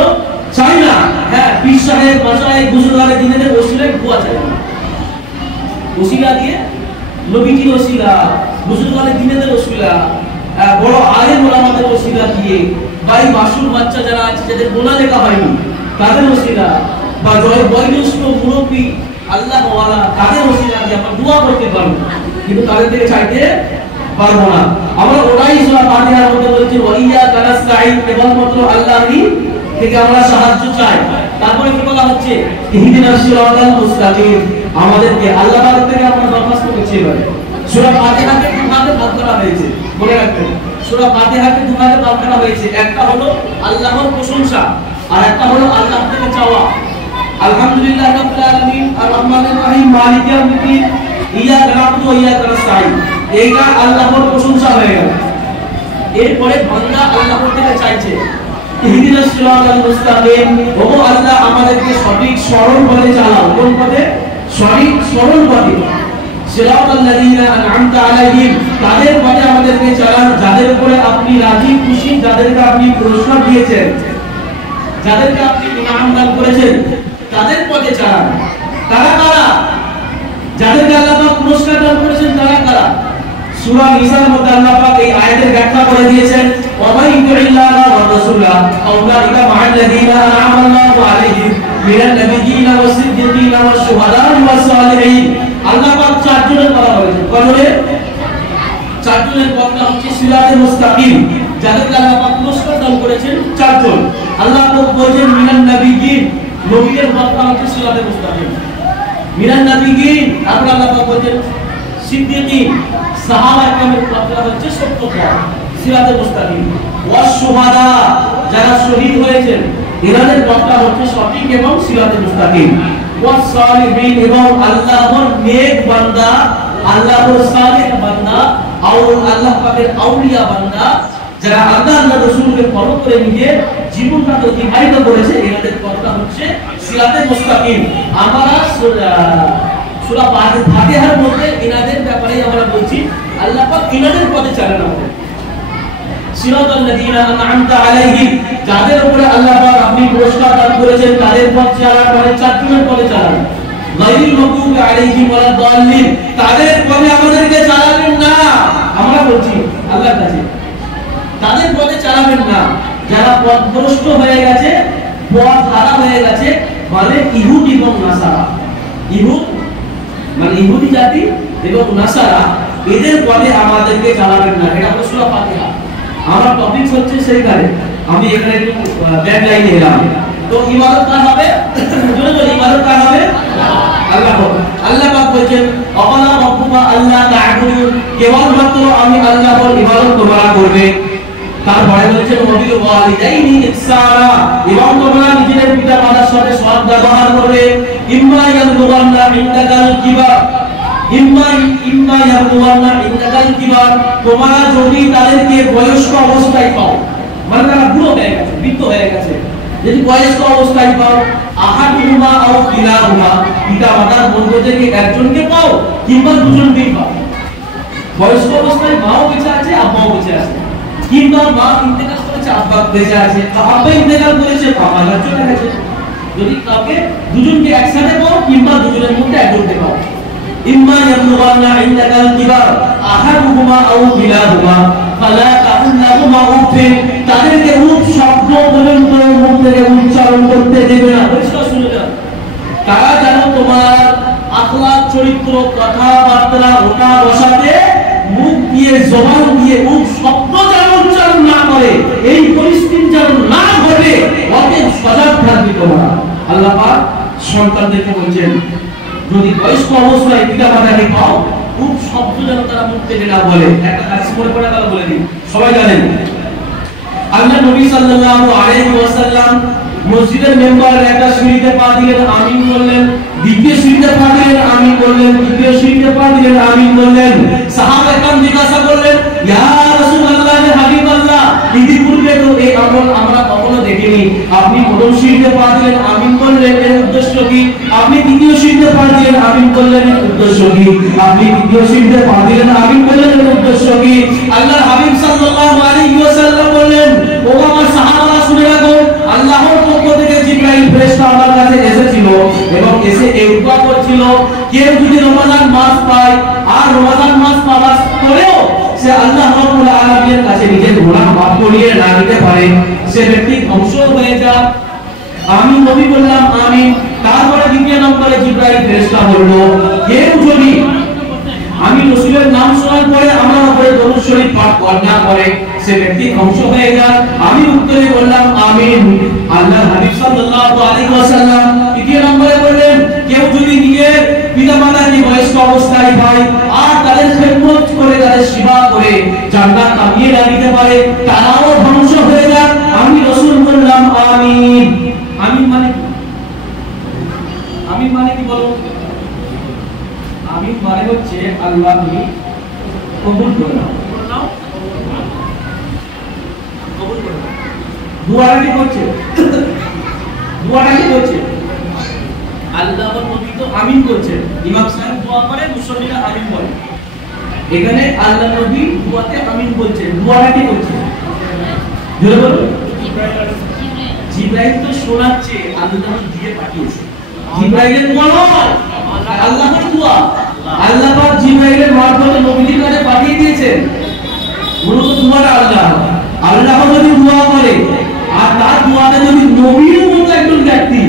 চাই না। হ্যাঁ, বিশ্বাসের মাসায় গুজরারে দিনের ওসিলায় দোয়া চাই না, ওসিলা দিয়ে নবীজির ওসিলা, বুজুর্গানের দিনের ওসিলা, বড় আলেম ওলামাদের ওসিলা দিয়ে, ভাই মাসুম বাচ্চা যারা আছে যাদের গোনা লেখা হয়নি তাদের ওসিলা, বা বয়োজ্যেষ্ঠ মুরব্বী আল্লাহ ওয়ালা তাদের ওসিলা দিয়ে আমরা দোয়া করতে পারবো, কিন্তু তাদের থেকে চাইতে পারবো না। আমরা ওটাই সূরা ফাতিহার মধ্যে বলছি ওয়া ইয়্যাকা নাস্তাঈন কেবলমাত্র আল্লাহরই থেকে আমরা সাহায্য চাই। তারপরে কি বলা হচ্ছে? ইহদিনাস সিরাতাল মুস্তাকিম আমাদেরকে আল্লাহ পাক থেকে আমরা দরখাস্ত করছি। এবারে সূরা ফাতিহাকে দুই ভাগে ভাগ করা হয়েছে, মনে রাখবেন সূরা ফাতিহাকে দুই ভাগে ভাগ করা হয়েছে। একটা হলো আল্লাহর প্রশংসা আর একটা হলো আল্লাহ থেকে চাওয়া। আলহামদুলিল্লাহি রাব্বিল আলামিন আর রহমানির রহিম মালিক ইয়াউমিদ্দিন ইয়্যাকা না'বুদু ওয়া ইয়্যাকা নাস্তাঈন, এইটা আল্লাহর প্রশংসা হয়ে গেল। এরপরে বান্দা আল্লাহর থেকে চাইছে ইহদিনাস সিরাতাল মুস্তাকিম, ও আল্লাহ আমাদেরকে সঠিক সরল পথে চালাও। কোন পথে? সঠিক সরল পথে। সিরাতাল লাযিনা আন'আমতা আলাইহিম তাদের পথে আমাদেরকে চালান যাদের উপরে আপনি রাজি খুশি, যাদেরকে আপনি পুরস্কার দিয়েছেন, যাদেরকে আপনি ইনাম দান করেছেন, তাদের পথে চালান। তারা কারা? যাদেরকে আল্লাহ পাক পুরস্কার দান করেছেন তারা কারা? সূরা নিসার মধ্যে আল্লাহ পাক এই আয়াতের ব্যাখ্যা করে দিয়েছেন, ওয়া মান ইউতি'িল্লাহা ওয়া রাসূলা ফাউলাইকা মা'আল্লাযীনা আন'আমা আল্লাহু আলাইহিম মিনান নাবিয়্যিনা ওয়াস সিদ্দীকিনা ওয়াশ শুহাদা'i ওয়াস সালিহিন। আল্লাহ পাক চারজনের কথা বলেছেন। কয়জনের? চারজনের কথা হচ্ছে সিরাতে মুস্তাকিম, যাদেরকে আল্লাহ পাক পুরস্কার দান করেছেন চারজন। আল্লাহ পাক বলেছেন মিনান নাবিয়্যিন, নবীদের কথা হচ্ছে সিরাতে মুস্তাকিম। মিনান নাবিয়্যিন তারপর আল্লাহ পাক বলেছেন সিদ্দীকিন, সাহাবায়ে কেরামের কথা হচ্ছে সত্য পথ, সিরাতে মুস্তাকিম। ওয়াস শুহাদা যারা শহীদ হয়েছেন এনাদের পথটা হচ্ছে সঠিক এবং সিরাতে মুস্তাকিম। ওয়াস সালিহিন এবং আল্লাহর নেক বান্দা, আল্লাহর সালেহ বান্দা, আল্লাহ পাকের আউলিয়া বান্দা যারা আল্লাহ রাসূলকে ফলো করে নিজের জীবনটাকে অতিবাহিত করেছে, এনাদের পথটা হচ্ছে সিরাতে মুস্তাকিম। আমরা সূরা ফাতিহার মধ্যে এনাদের ব্যাপারে আমরা বলছি, আল্লাহ পাক এনাদের পথে চালান আমাদের। সিরাতাল লাযিনা আন'আমতা আলাইহিম যাদের উপরে আল্লাহ পাক আপনি পুরস্কার দান করেছেন তাদের পথ চালান, মানে চারজনের পথে চালান। গায়রিল মাগদুবি আলাইহিম ওয়ালাদ দাল্লিন তাদের পথে আমাদেরকে চালাবেন না। আমরা বলছি আল্লাহর কাছে তাদের পথে চালাবেন না যারা পথভ্রষ্ট হয়ে গেছে, পথ হারা হয়ে গেছে, মানে ইহুদ এবং নাসারা। ইহুদ মানে ইহুদি জাতি এবং নাসারা, এদের পথে আমাদেরকে চালাবেন না। এটা হলো সূরা ফাতিহা। আমার টপিক হচ্ছে সেইখানে, আমি এখানে একটু ব্যাক লাইনে এলাম। তো ইবাদত কার হবে? জোরে বলি ইবাদত কার হবে? আল্লাহ। আল্লাহ পাক বলেন অকালা রাব্বুকা আল্লাহ তা'বুদু কেবলমাত্র আমি আল্লাহর ইবাদত তোমরা করবে। তারপরে বলেছেন ওয়াবিল ওয়ালিদাইনি ইহসানা এবং তোমরা নিজেদের পিতামাতার সাথে সৎ ব্যবহার করবে। ইম্মা ইয়াবলুগান্না ইনদাকাল কিবার ইম্মা ইয়াবলুগান্না ইনদাকাল কিবার তোমরা যদি তাদেরকে বয়স্ক অবস্থায় পাও, মানে তারা বুড়ো হয়ে গেছে, বৃদ্ধ হয়ে গেছে, যদি বয়স্ক অবস্থায় পাও, আহাদুহুমা আও কিলাহুমা পিতামাতার মধ্য থেকে একজনকে পাও কিংবা দুজনকেই পাও। বয়স্ক অবস্থায় মাও বেঁচে আছে, আব্বাও বেঁচে আছে, কিংবা মা ইন্তেকাল করেছে আব্বা বেঁচে আছে, আব্বা ইন্তেকাল করেছে, বাবা চলে গেছে। যদি কাউকে দুজনকে একসাথে পাও কিংবা দুজনের মধ্যে একজনকে পাও, ইম্মা ইয়াবলুগান্না ইনদাকাল কিবার আহাদুহুমা আও কিলাহুমা ফালা তাকুল লাহুমা উফিন, তাদেরকে উফ শব্দ পর্যন্ত মুখ থেকে উচ্চারণ করতে দেবে না। পরিষ্কার শুনে যাও, তারা যেন তোমার আখলাক চরিত্র কথাবার্তা ওটা বসাতে মুখ দিয়ে জবান দিয়ে উফ শব্দ যেন উচ্চারণ না করে, এই পরিস্থিতি যেন না ঘটে, অতএব সজাগ থাকবে তোমরা। আল্লাহ পাক সন্তানদেরকে বলছেন যদি বয়স্ক অবস্থায় পিতা মাতাকে পাও খুব শব্দ যেন তারা মুখ থেকে না বলে। একটা হাদিস মনে পড়ে গেল, বলে দিই, সবাই জানেন আল্লাহ নবী সাল্লাল্লাহু আলাইহি ওয়াসাল্লাম মসজিদের মেম্বারের একটা সিঁড়িতে পা দিলেন, আমিন বললেন, দ্বিতীয় সিঁড়িতে পা দিলেন, আমিন বললেন, তৃতীয় সিঁড়িতে পা দিলেন, আমিন বললেন। সাহাবায়ে কেরাম জিজ্ঞাসা করলেন, ইয়া রাসূলুল্লাহ, হে হাবিবাল্লাহ, ইতিপূর্বে তো এই আমল আমরা কখনো দেখিনি, আপনি প্রথম সিঁড়িতে পা দিলেন, আমিন বললেন, এর উদ্দেশ্য কি? আপনি তৃতীয় সিঁড়িতে পা দিলেন, আমিন বললেন, এর উদ্দেশ্য কি? আপনি তৃতীয় সিঁড়িতে পা দিলেন, আমিন বললেন, এর উদ্দেশ্য কি? আল্লাহর হাবিব সাল্লাল্লাহু আলাইহি ওয়াসাল্লাম বললেন, ও আমার সাহাবারা শুনে রাখো, আল্লাহর পক্ষ থেকে জিবরাইল ফেরেশতা আমার কাছে এসেছিল এবং এসে এই দোয়া করছিল, কেউ যদি রমজান মাস পায় আর রমজান মাস পাওয়ার পরেও সে আল্লাহ রাব্বুল আলামিনের কাছে নিজের গুনাহ মাফ করিয়ে না নিতে পারে, সে ব্যক্তি ধ্বংস হয়ে যায়। আমি নবী বললাম আমিন। তারপরে দ্বিতীয় নম্বরে জিবরাইল ফেরেশতা বলল, কেউ যদি আমি রাসূলের নাম শোনার পরে আমার উপরে দরুদ শরীফ পাঠ না করে সে ব্যক্তি ধ্বংস হয়ে যায়। আমি উত্তরে বললাম আমিন। আল্লাহর হাবিব সাল্লাল্লাহু আলাইহি ওয়াসাল্লাম তৃতীয় নম্বরে বললেন, কেউ যদি নিজের পিতামাতাকে বয়স্ক অবস্থায় পায় আর তাদের খেদমত করে তাদের সেবা করে জান্নাত কামিয়ে দিতে পারে, তারাও ধ্বংস হয়ে যায়। আমি রাসূল বললাম আমিন। আমিন মানে কি? আমিন মানে কি বলো? আমিন মানে হচ্ছে আল্লাহ তুমি কবুল করে নাও, কবুল করে নাও। দুআটা কি করছে? দুআটা কি করছে? আল্লাহর নবী তো আমিন করছে, ইমাম সাহেব দোয়া করে, মুসল্লিরা আমিন বলে। এখানে আল্লাহ নবী দোয়াতে আমিন বলছে, দোয়াটা কি করছে? জোরে বলো। জিবরাইল তো শোনাচ্ছে, আল্লাহ দিয়ে পাঠিয়েছে। জিবরাইলের দোয়া নয়, আল্লাহর দোয়া। আল্লাহ পাক জিবরাইলের মারফতে নবীর কাছে পাঠিয়ে দিয়েছেন। মূলত দোয়াটা আল্লাহ যদি দোয়া করে আর তার দোয়াতে যদি নবীর মতো একজন ব্যক্তি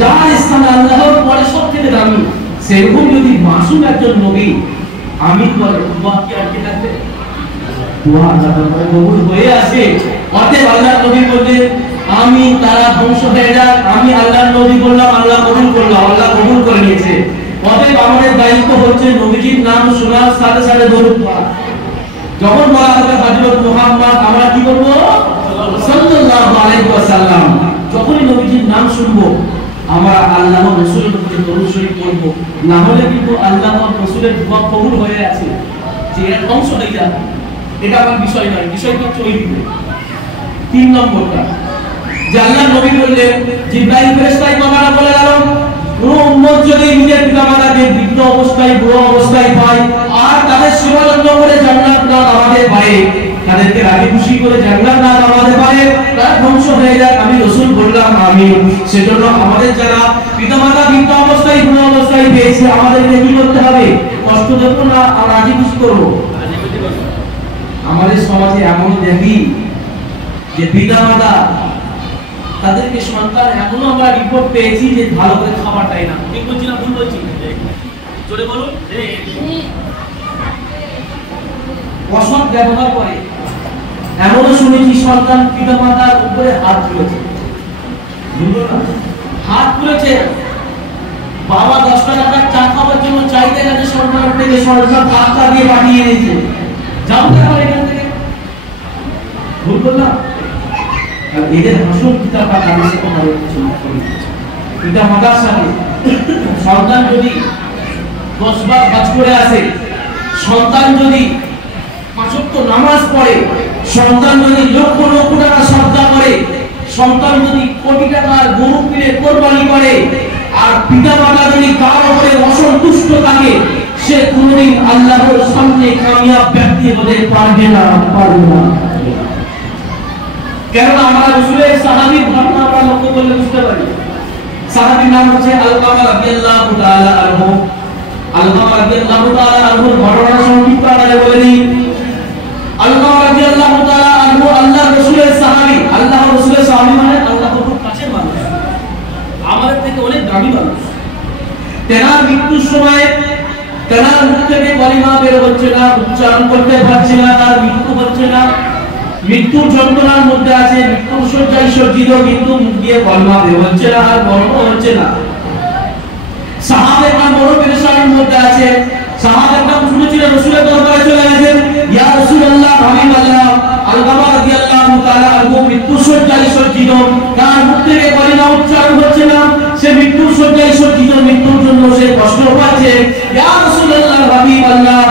যার স্থানে আল্লাহর পরে সবথেকে দামি সেরকম যদি মাসুম একজন নবী আমিন বলে, দোয়া কি আটকে থাকবে? দোয়া আল্লাহর পরে কবুল হয়ে আসে। অতএব আল্লাহর নবী বললেন আমিন, তারা ধ্বংস হয়ে যাক। আমি আল্লাহর নবী বললাম, আল্লাহ কবুল করলাম, আল্লাহ কবুল করে নিয়েছে। অতএব আমাদের দায়িত্ব হচ্ছে নবীজির নাম শোনার সাথে সাথে দরুদ পড়া। যখন বলা হবে হযরত মুহাম্মদ, আমরা কি বলবো? সাল্লাল্লাহু আলাইহি ওয়াসাল্লাম। যখনই নবীজির নাম শুনবো আমরা আল্লাহর রাসূলের প্রতি দরুদ শরীফ পড়ব, না হলে কিন্তু আল্লাহর রাসূলের দোয়া কবুল হয়ে আছে যে এর ধ্বংস হয়ে যাবে। এটা আমার বিষয় নয়, বিষয়টা হচ্ছে ওই দিকে। তিন নম্বরটা যে আল্লাহর নবী বললেন, জিবরাইল ফেরেশতা কথাটা বলে গেল, কোন উম্মত যদি নিজের পিতামাতাকে বৃদ্ধ অবস্থায় বুড়ো অবস্থায় পায় আর তাদের সেবা যত্ন করে জান্নাত না আমাদের পারে, তাদেরকে রাজি খুশি করে জান্নাত না আমাদের পারে, তারা ধ্বংস হয়ে যায়। আমি রাসূল বললাম আমিন। সেজন্য আমাদের যারা পিতামাতা বৃদ্ধ অবস্থায় বুড়ো অবস্থায় পেয়েছে আমাদেরকে কি করতে হবে? কষ্ট দেব না, আর রাজি খুশি করব। আমাদের সমাজে এমন দেখি যে পিতামাতা তাদেরকে সন্তান এখনো আমরা রিপোর্ট পেয়েছি যে ভালো করে খাবার দেয় না। ঠিক বলছি না ভুল বলছি? জোরে বলুন। অসৎ ব্যবহার করে। এমনও শুনেছি সন্তান পিতামাতার উপরে হাত তুলেছে, হাত তুলেছে। বাবা 10 টাকা চা খাওয়ার জন্য চাইতে গেছে, সন্তান থেকে সন্তান টাকা দিয়ে পাঠিয়ে দিয়েছে, যাও তাহলে এখান থেকে। ভুল বললাম? এদের হাসুর পিতা মাতা পিতা মাতার সাথে সন্তান যদি 10 বার কাজ করে আসে, সন্তান যদি 5 ওয়াক্ত নামাজ পড়ে, সন্তান যদি লক্ষ লক্ষ টাকা সদকা করে, সন্তান যদি কোটি টাকার গরু কিনে কোরবানি করে, আর পিতা মাতা যদি তার উপরে অসন্তুষ্ট থাকে, সে কোনদিন আল্লাহর সামনে কামিয়াব ব্যক্তি হতে পারবে না। কেন আমরা রাসূলের সাহাবীর ঘটনা আমরা লক্ষ্য করলে বুঝতে পারি। সাহাবীর নাম হচ্ছে আলকামা রাদিয়াল্লাহু তাআলা আনহু। আলকামা রাদিয়াল্লাহু তাআলা আনহুর ঘটনা সংক্ষিপ্ত আকারে বলে দিই। আলকামা রাদিয়াল্লাহু তাআলা আনহু আল্লাহর রাসূলের সাহাবী। আল্লাহর রাসূলের সাহাবী মানে আল্লাহর খুব কাছের মানুষ, আমাদের থেকে অনেক দামি মানুষ। তেনার মৃত্যুর সময় তেনার মুখ থেকে কালিমা বের হচ্ছে না, উচ্চারণ করতে পারছে না, তার মৃত্যু হচ্ছে না, মৃত্যুর যন্ত্রণার মধ্যে আছে, মৃত্যুর শয্যায় সজ্জিত, কিন্তু মুখ দিয়ে কালিমা বের হচ্ছে না, আর মরণ হচ্ছে না। সাহাবায়ে বড় পেরেশানির মধ্যে আছে। সাহাবায়ে শুনেছিলেন রাসূলের দরবারে চলে গেছেন, ইয়া রাসূলুল্লাহ, হাবিবাল্লাহ, আলকামা রাদিয়াল্লাহু তাআলা আনহু মৃত্যুর শয্যায় সজ্জিত, তার মুখ থেকে কালিমা উচ্চারণ হচ্ছে না, সে মৃত্যুর শয্যায় সজ্জিত, মৃত্যুর জন্য সে কষ্ট পাচ্ছে। ইয়া রাসূলুল্লাহ, হাবিবাল্লাহ,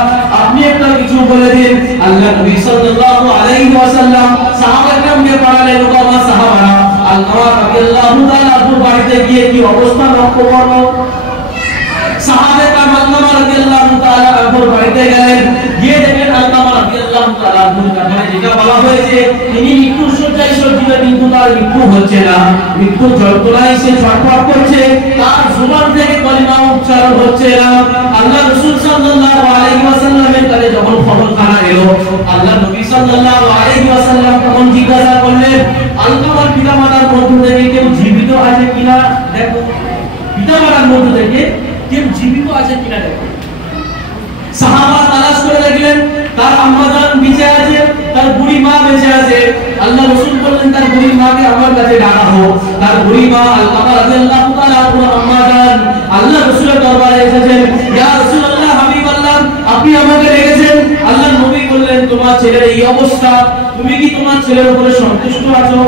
আপনি একটা কিছু বলে দিন। আল্লাহ নবী সাল্লাল্লাহু আলাইহি ওয়াসাল্লাম সাহাবায়ে কেরামকে পাঠালেন, ওয়া সাহাবারা আলকামা রাদিয়াল্লাহু তাআলা আনহুর বাড়িতে গিয়ে কি অবস্থা লক্ষ্য করলো। সাহাবায়ে কেরাম আলকামা রাদিয়াল্লাহু তাআলা আনহুর বাড়িতে গেলেন, গিয়ে দেখেন আলকামা রাদিয়াল্লাহু তাআলা আনহুর কাছে যেটা বলা হয়েছে, তিনি মৃত্যুর শয্যায় সজ্জিত, কিন্তু তার মৃত্যু হচ্ছে না, মৃত্যুর যন্ত্রণায় সে ছটফট করছে, তার জবান থেকে কালিমা উচ্চারণ হচ্ছে না। আল্লাহ রাসূল সাল্লাল্লাহু আলাইহি ওয়াসাল্লামের কাছে যখন খবরখানা এলো, আল্লাহ নবী সাল্লাল্লাহু আলাইহি ওয়াসাল্লাম তখন জিজ্ঞাসা করলেন, আলকামার পিতামাতার মধ্য থেকে কেউ জীবিত আছে কিনা দেখো, পিতামাতার মধ্য থেকে কেউ জীবিত আছে কিনা দেখো। সাহাবা তালাশ করে দেখলেন, তার আম্মাজান বেঁচে আছে, তার বুড়ি মা বেঁচে আছে। আল্লাহ রাসূল বললেন, তার বুড়ি মাকে আমার কাছে ডাকা হোক। তার বুড়ি মা আলকামা রাদিয়াল্লাহু তাআলা আনহা আম্মাজান আল্লাহ রাসূলের দরবারে এসেছেন, ইয়া রাসূলুল্লাহ, হাবিবাল্লাহ, আপনি আমাকে ডেকেছেন। আল্লাহ নবী বললেন, তোমার ছেলের এই অবস্থা, তুমি কি তোমার ছেলের উপরে সন্তুষ্ট আছো?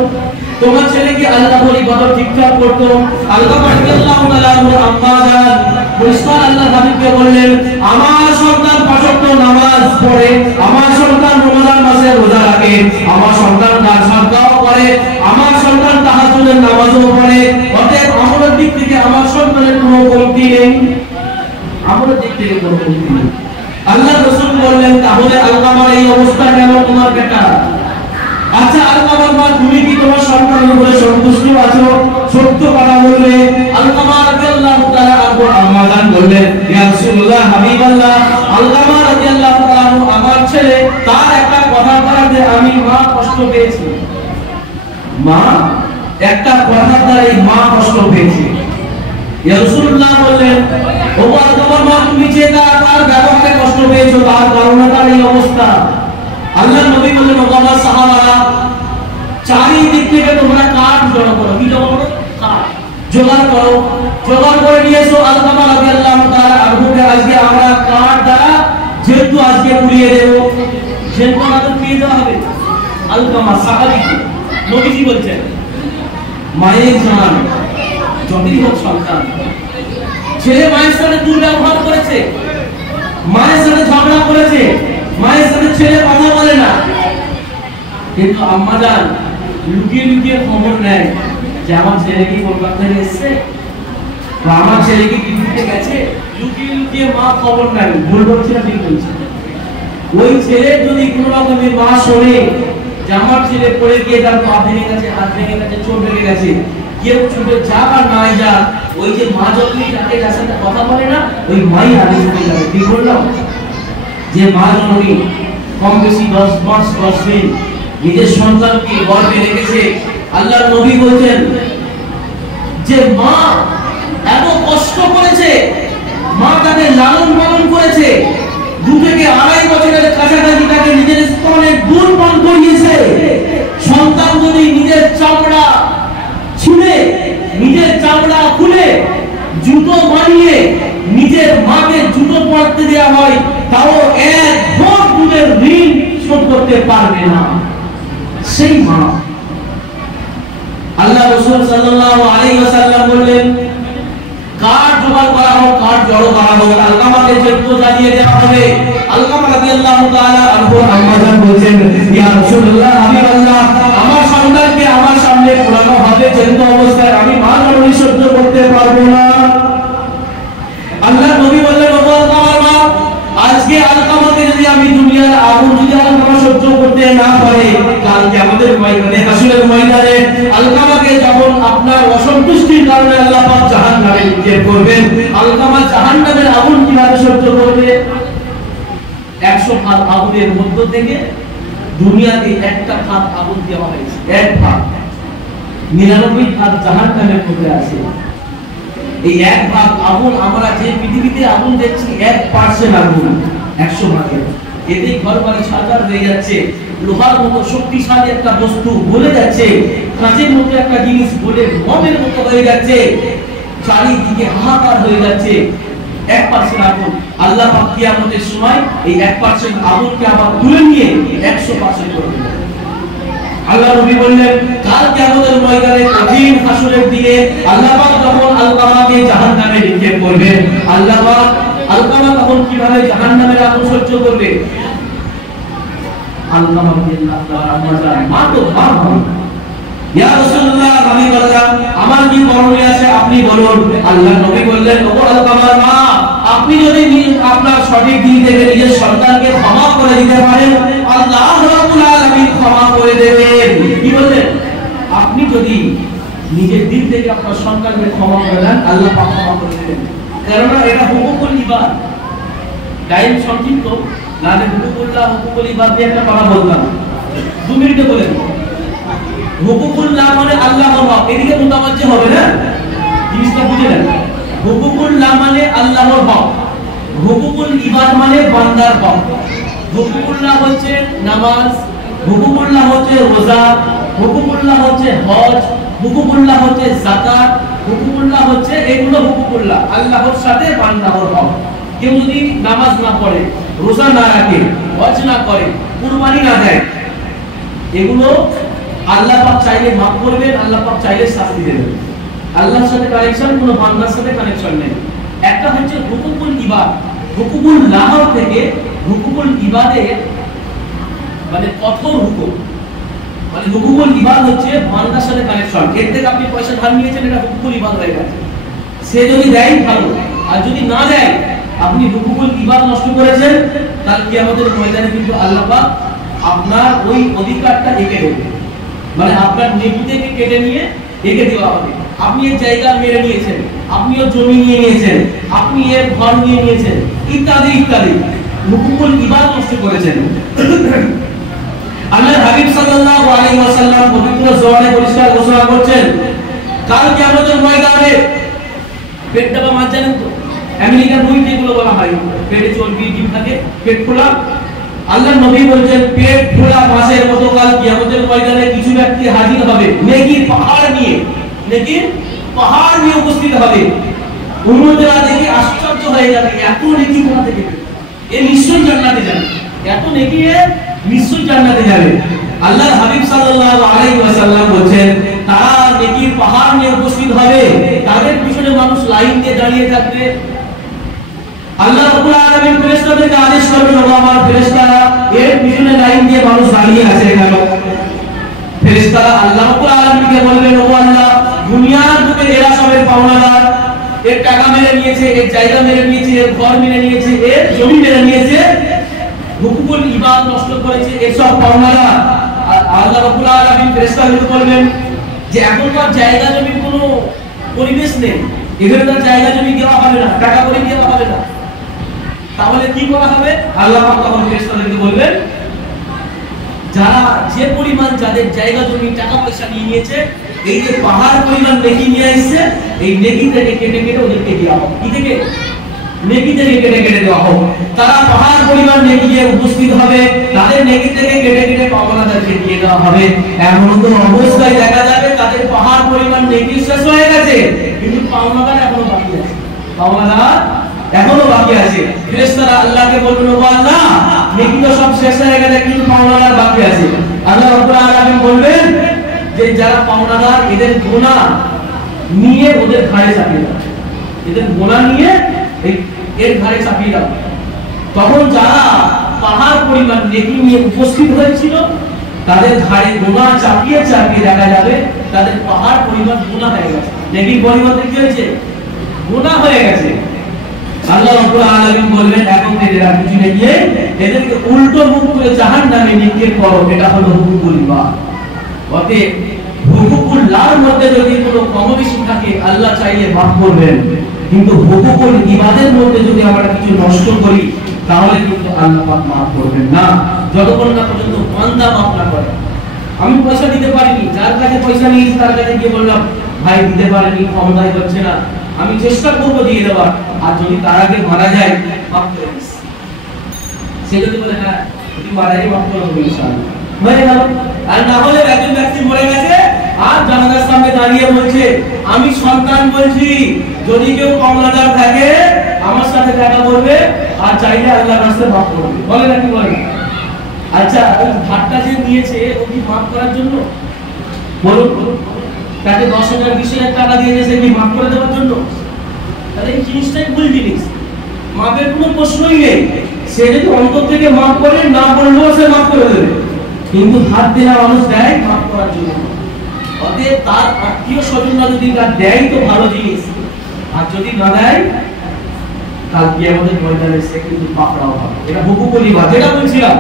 তোমার ছেলে কি আল্লাহর ইবাদত ঠিকঠাক করতো? আলকামা রাদিয়াল্লাহু তাআলা আনহা আম্মাজান পরিষ্কার আল্লাহ হাবিবকে বললেন, আমার সন্তান ৫ ওয়াক্ত নামাজ পড়ে, আমার সন্তান রমজান মাসে রোজা রাখে, আমার সন্তান দান সাদকাও করে, আমার সন্তান তাহাজ্জুদের নামাজও পড়ে, অতএব আমলের দিক থেকে আমার সন্তানের কোনো কমতি নেই, আমলের দিক থেকে কোনো কমতি নেই। আল্লাহ রাসূল বললেন, তাহলে আলকামার এই অবস্থা কেন তোমার বেটা? আচ্ছা আলকামার মা, তুমি কি তোমার সন্তানের উপরে সন্তুষ্ট আছো? সত্য কথা বললে। আলকামা রাদিয়াল্লাহু তাআলা আনহু আম্মাজান বললেন, ইয়া রাসূলুল্লাহ, হাবিবাল্লাহ, আলকামা রাদিয়াল্লাহু তাআলা আনহু আমার ছেলে, তার একটা কথা বলাতে আমি মা কষ্ট পেয়েছি। মা একটা কথা দ্বারাই মা কষ্ট পেয়েছে। ইয়া রাসূলুল্লাহ বললেন, ও আলকামার মা, তুমি যে তার ব্যবহারে কষ্ট পেয়েছো, তার কারণে তার এই অবস্থা। আল্লাহ নবী বললেন, ও আমার সাহাবারা, চারিদিক থেকে তোমরা কাঠ জড়ো করো। কি জড়ো করো? কাঠ জোগাড় করো, জোগাড় করে নিয়ে এসো। আলকামা রাদিয়াল্লাহু তাআলা আনহুকে আজকে আমরা কাঠ দ্বারা যেহেতু আজকে পুড়িয়ে দেব, যেহেতু আমাদের পেয়ে দেওয়া হবে। আলকামা সাহাবী, নবীজি বলছেন, মায়ের জান যতই হোক সন্তান, ছেলে মায়ের সাথে দুর্ব্যবহার করেছে, মায়ের সাথে ঝগড়া করেছে, মায়ের সাথে ছেলে কথা বলে না, কিন্তু আম্মাজান লুকিয়ে লুকিয়ে খবর নেয় যে আমার ছেলে কি কলকাতা থেকে এসেছে বা আমার ছেলে কি দিল্লিতে গেছে, লুকিয়ে লুকিয়ে মা খবর নেয়। ভুল বলছি না ঠিক বলছি? ওই ছেলে যদি কোনো রকমের মা শোনে যে আমার ছেলে পড়ে গিয়ে তার পা ভেঙে গেছে, হাত ভেঙে গেছে, চোট লেগে গেছে, কেউ ছুটে যা আর নাই যা, ওই যে মা যখনই তাকে যার সাথে কথা বলে না, ওই মাই আগে ছুটে যাবে। ঠিক বললাম? যে মা জননী কম বেশি 10 মাস 10 দিন নিজের সন্তানকে গর্ভে রেখেছে, আল্লাহর নবী বলেন যে মা এত কষ্ট করেছে, মা তাকে লালন পালন করেছে, 2 থেকে 2.5 বছরের কাছাকাছি তাকে নিজের স্তনে দুধ পান করিয়েছে। সন্তান যদি নিজের চামড়া ছিঁড়ে, নিজের চামড়া খুলে জুতো বানিয়ে নিজের মাকে জুতো পরতে দেওয়া হয়, তাও 1 ভোর দুধের ঋণ শোধ করতে পারবে না সেই মা। আল্লাহ রাসূল সাল্লাল্লাহু আলাইহি ওয়াসাল্লাম বললেন, কাঠ জোগাড় করা হোক, কাঠ জড়ো করা হোক, আলকামাকে যেহেতু জ্বালিয়ে দেওয়া হবে। আলকামা রাদিয়াল্লাহু তাআলা আনহু আম্মাজান বলেন, ইয়া রাসূলুল্লাহ, হাবিবাল্লাহ, আমার সন্তানকে আমার সামনে পোড়ানো হবে, যেহেতু অবস্থায় আমি মা জননী সহ্য করতে পারবো না। আল্লাহ নবী বললেন, ও আলকামার মা, আজকে আলকামাকে যদি আমি দুনিয়ার আগুন যদি আলকামা সহ্য করতে না পারে, কাল কিয়ামতের ময়দানে, হাসরের ময়দানে আলকামাকে যখন আপনার অসন্তুষ্টির কারণে আল্লাহ পাক জাহান্নামে নিক্ষেপ করবেন, আলকামা জাহান্নামের আগুন কিভাবে সহ্য করবে? 100 ভাগ আগুনের মধ্য থেকে দুনিয়াতে একটা ভাগ আগুন দেওয়া হয়েছে, এক ভাগ, 99 ভাগ জাহান্নামের মধ্যে আছে। এই এক ভাগ আগুন, আমরা যে পৃথিবীতে আগুন দেখছি 1% আগুন 100 ভাগের, এতেই ঘর বাড়ি ছারখার হয়ে যাচ্ছে। লোহার মতো শক্তিশালী একটা বস্তু গলে যাচ্ছে, কাঁচের মতো একটা জিনিস গলে মমের মতো হয়ে যাচ্ছে, চারিদিকে হাহাকার হয়ে যাচ্ছে। 1% আগুন আল্লাহ পাক কিয়ামতের সময় এই 1% আগুনকে আবার তুলে নিয়ে 100% করে দেবেন। আল্লাহ নবী বললেন, কাল কিয়ামতের ময়দানে কঠিন হাসরের দিনে আল্লাহ পাক যখন আলকামাকে জাহান্নামে নিক্ষেপ করবেন, আল্লাহ পাক আলকামা তখন কিভাবে জাহান্নামের আগুন সহ্য করবে? আলকামা আল্লাহ তাআলা মা তো মা হবে, ইয়া রাসূলুল্লাহ, আমি বললাম আমার কি করণীয় আছে আপনি বলুন। আল্লাহ নবী বললেন, ওগো আলকামার মা, আপনি যদি আপনার সঠিক দিক থেকে নিজের সন্তানকে ক্ষমা করে দিতে পারেন, আল্লাহ রাব্বুল আলামিন ক্ষমা করে দেবেন। কি বললেন? আপনি যদি নিজের দিক থেকে আপনার সন্তানকে ক্ষমা করে দেন, আল্লাহ পাক ক্ষমা করে দেবেন। কারণ এটা হুকুকুল ইবাদ, টাইম সংক্ষিপ্ত, নালে হুকুকুল ইবাদ দিয়ে একটা কথা বলতাম, 2 মিনিটে বলেন। হুকুকুল্লাহ মানে আল্লাহর হক, এদিকে মুতাওয়াজ্জি হবে না, জিনিসটা বুঝে নেন। হুকুকুল্লাহ মানে আল্লাহর হক, হুকুকুল ইবাদ মানে বান্দার হক। হুকুকুল্লাহ হচ্ছে নামাজ, হুকুকুল্লাহ হচ্ছে রোজা, হুকুকুল্লাহ হচ্ছে হজ, হুকুকুল্লাহ হচ্ছে যাকাত, হুকুকুল্লাহ হচ্ছে এগুলো হুকুকুল্লাহ, আল্লাহর সাথে বান্দার হক। কেউ যদি নামাজ না পড়ে, রোজা না রাখে, হজ না করে, কুরবানি না দেয়, এগুলো আল্লাহ পাক চাইলে মাফ করবেন, আল্লাহ পাক চাইলে শাস্তি দেবেন। আল্লাহর সাথে কানেকশন, কোনো বান্দার সাথে কানেকশন নেই। একটা হচ্ছে হুকুকুল ইবাদ, হুকুকুল লাহ থেকে হুকুকুল ইবাদে মানে কঠোর হুকুম, মানে হুকুকুল ইবাদ হচ্ছে বান্দার সাথে কানেকশন। এর থেকে আপনি পয়সা ধার নিয়েছেন, এটা হুকুকুল ইবাদ হয়ে গেছে। সে যদি দেয় ভালো, আর যদি না দেয় আপনি হুকুকুল ইবাদ নষ্ট করেছেন, তাহলে কিয়ামতের ময়দানে কিন্তু আল্লাহ পাক আপনার ওই অধিকারটা এঁকে দেবে, মানে আপনার নেকি থেকে কেটে নিয়ে এঁকে দেওয়া হবে। আপনি এর জায়গা মেরে নিয়েছেন, আপনি ওর জমি নিয়ে নিয়েছেন, আপনি এর ঘর নিয়ে নিয়েছেন, ইত্যাদি ইত্যাদি, হুকুকুল ইবাদ নষ্ট করেছেন। আল্লাহর হাবিব সাল্লাল্লাহু আলাইহি ওয়াসাল্লাম পবিত্র জবানে পরিষ্কার ঘোষণা করছেন, কাল কিয়ামতের ময়দানে পেটটা বা মাছ জানেন তো, আমেরিকার বই যেগুলো বলা হয় পেটে চর্বি ডিম থাকে, পেট ফোলা, আল্লাহর নবী বলেন পেট ফোলা মাছের মতো কাল কিয়ামতের ময়দানে কিছু ব্যক্তি হাজির হবে নেকির পাহাড় নিয়ে, নেকির পাহাড় নিয়ে উপস্থিত হবে। উম্মতেরা দেখে আশ্চর্য হয়ে যাবে, এত নেকি কোথা থেকে? এ নিশ্চয়ই জান্নাতে যাবে, এত নেকি এ নিশ্চয়ই জান্নাতে যাবে। আল্লাহর হাবিব সাল্লাল্লাহু আলাইহি ওয়াসাল্লাম বলেন, তারা নেকির পাহাড় নিয়ে উপস্থিত হবে, তাদের পিছনে মানুষ লাইন দিয়ে দাঁড়িয়ে থাকবে। আল্লাহ রাব্বুল আলামিন ফেরেশতাদেরকে আদেশ করবেন, ও আমার ফেরেশতারা, এর পিছনে লাইন দিয়ে মানুষ দাঁড়িয়ে আছে কেন? ফেরেশতারা আল্লাহ রাব্বুল আলামিনকে বলবেন, ও আল্লাহ, দুনিয়ার বুকে এরা সবের পাওনাদার, এর টাকা মেরে নিয়েছে, এর জায়গা মেরে নিয়েছে, এর ঘর মেরে নিয়েছে, এর জমি মেরে নিয়েছে, হুকুকুল ইবাদ নষ্ট করেছে, এসব পাওনাদার। আল্লাহ রাব্বুল আলামিন ফেরেশতাদেরকে বলবেন যে এখনকার জায়গা জমির কোনো পরিবেশ নেই, এখানকার জায়গা জমি দেওয়া হবে না, টাকা করে দেওয়া হবে না, তাহলে কি করা হবে? আল্লাহ পাক তখন ফেরেশতাদেরকে বলবেন, যারা যে পরিমাণ যাদের জায়গা জমি টাকা পয়সা নিয়ে নিয়েছে, এই যে পাহাড় পরিমাণ নেকি নিয়ে আসছে, এই নেকি থেকে কেটে কেটে ওদেরকে দেওয়া হবে। কি থেকে? নেকি থেকে কেটে কেটে দেওয়া হবে। তারা পাহাড় পরিমাণ নেকি নিয়ে উপস্থিত হবে, তাদের নেকি থেকে কেটে কেটে পাওনাদারকে দিয়ে দেওয়া হবে। এমন তো অবস্থায় দেখা যাবে তাদের পাহাড় পরিমাণ নেকি শেষ হয়ে গেছে, কিন্তু পাওনাদার এখনো বাকি আছে, পাওনাদার এখনো বাকি আছে। ফেরেশতারা আল্লাহকে বলবেন, ও আল্লাহ, নেকি তো সব শেষ হয়ে গেছে, কিন্তু পাওনাদার বাকি আছে। আল্লাহ রাব্বুল আলামিন বলবেন যে যারা পাওনাদার, এদের গুনাহ নিয়ে ওদের ঘাড়ে চাপিয়ে দাও, এদের গুনাহ নিয়ে এর ঘাড়ে চাপিয়ে দাও। তখন যারা পাহাড় পরিমাণ নেকি নিয়ে উপস্থিত হয়েছিল, তাদের ঘাড়ে গুনাহ চাপিয়ে চাপিয়ে দেখা যাবে তাদের পাহাড় পরিমাণ গুনাহ হয়ে গেছে। নেকির পরিবর্তে কি হয়েছে? গুনাহ হয়ে গেছে। আল্লাহ রাব্বুল আলামিন বললেন এখন এদের পিছনে গিয়ে এদেরকে উল্টো মুখ করে জাহান্নামে নিক্ষেপ করো, এটা হলো হুকুকুল ইবাদ। অতএব হুকুকুল্লাহর মধ্যে যদি কোনো কম বেশি থাকে আল্লাহ চাইলে মাফ করবেন, কিন্তু হুকুকুল ইবাদের মধ্যে যদি আমরা কিছু নষ্ট করি তাহলে কিন্তু আল্লাহ পাক মাফ করবেন না, যতক্ষণ না পর্যন্ত বান্দা মাফ না করে। আমি পয়সা দিতে পারিনি, যার কাছে পয়সা নিয়েছি তার কাছে গিয়ে বললাম ভাই দিতে পারিনি, ক্ষমতায় হচ্ছে না, আমি চেষ্টা করবো দিয়ে দেওয়ার, আর যদি তার আগে মারা যায় মাফ করে দিস, সে যদি বলে হ্যাঁ যদি মারা যায় মাফ করে দেবো ইনশাআল্লাহ, হয়ে গেল। আর না হলে একজন ব্যক্তি মরে গেছে আর জানাজার সামনে দাঁড়িয়ে বলছে আমি সন্তান বলছি যদি কেউ কমলাদার থাকে আমার সাথে দেখা করবে আর চাইলে আল্লাহর রাস্তায় মাফ করবে, বলে নাকি বলে? আচ্ছা ওই ধারটা যে নিয়েছে ও কি মাফ করার জন্য? বলুন, তাকে 10,000 20,000 টাকা দিয়ে গেছে কি মাফ করে দেওয়ার জন্য? তাহলে এই জিনিসটাই ভুল জিনিস, মাফের কোনো প্রশ্নই নেই। সে যদি অন্তর থেকে মাফ করে, না বললেও সে মাফ করে দেবে, কিন্তু ধার দেওয়া মানুষ দেয় মাফ করার জন্য। অতএব তার আত্মীয় স্বজনরা যদি তার দেয় তো ভালো জিনিস, আর যদি না দেয় কাল কিয়ামতের ময়দানে সে কিন্তু পাকড়াও হবে। এটা হুকুকুল ইবাদ, যেটা বলছিলাম।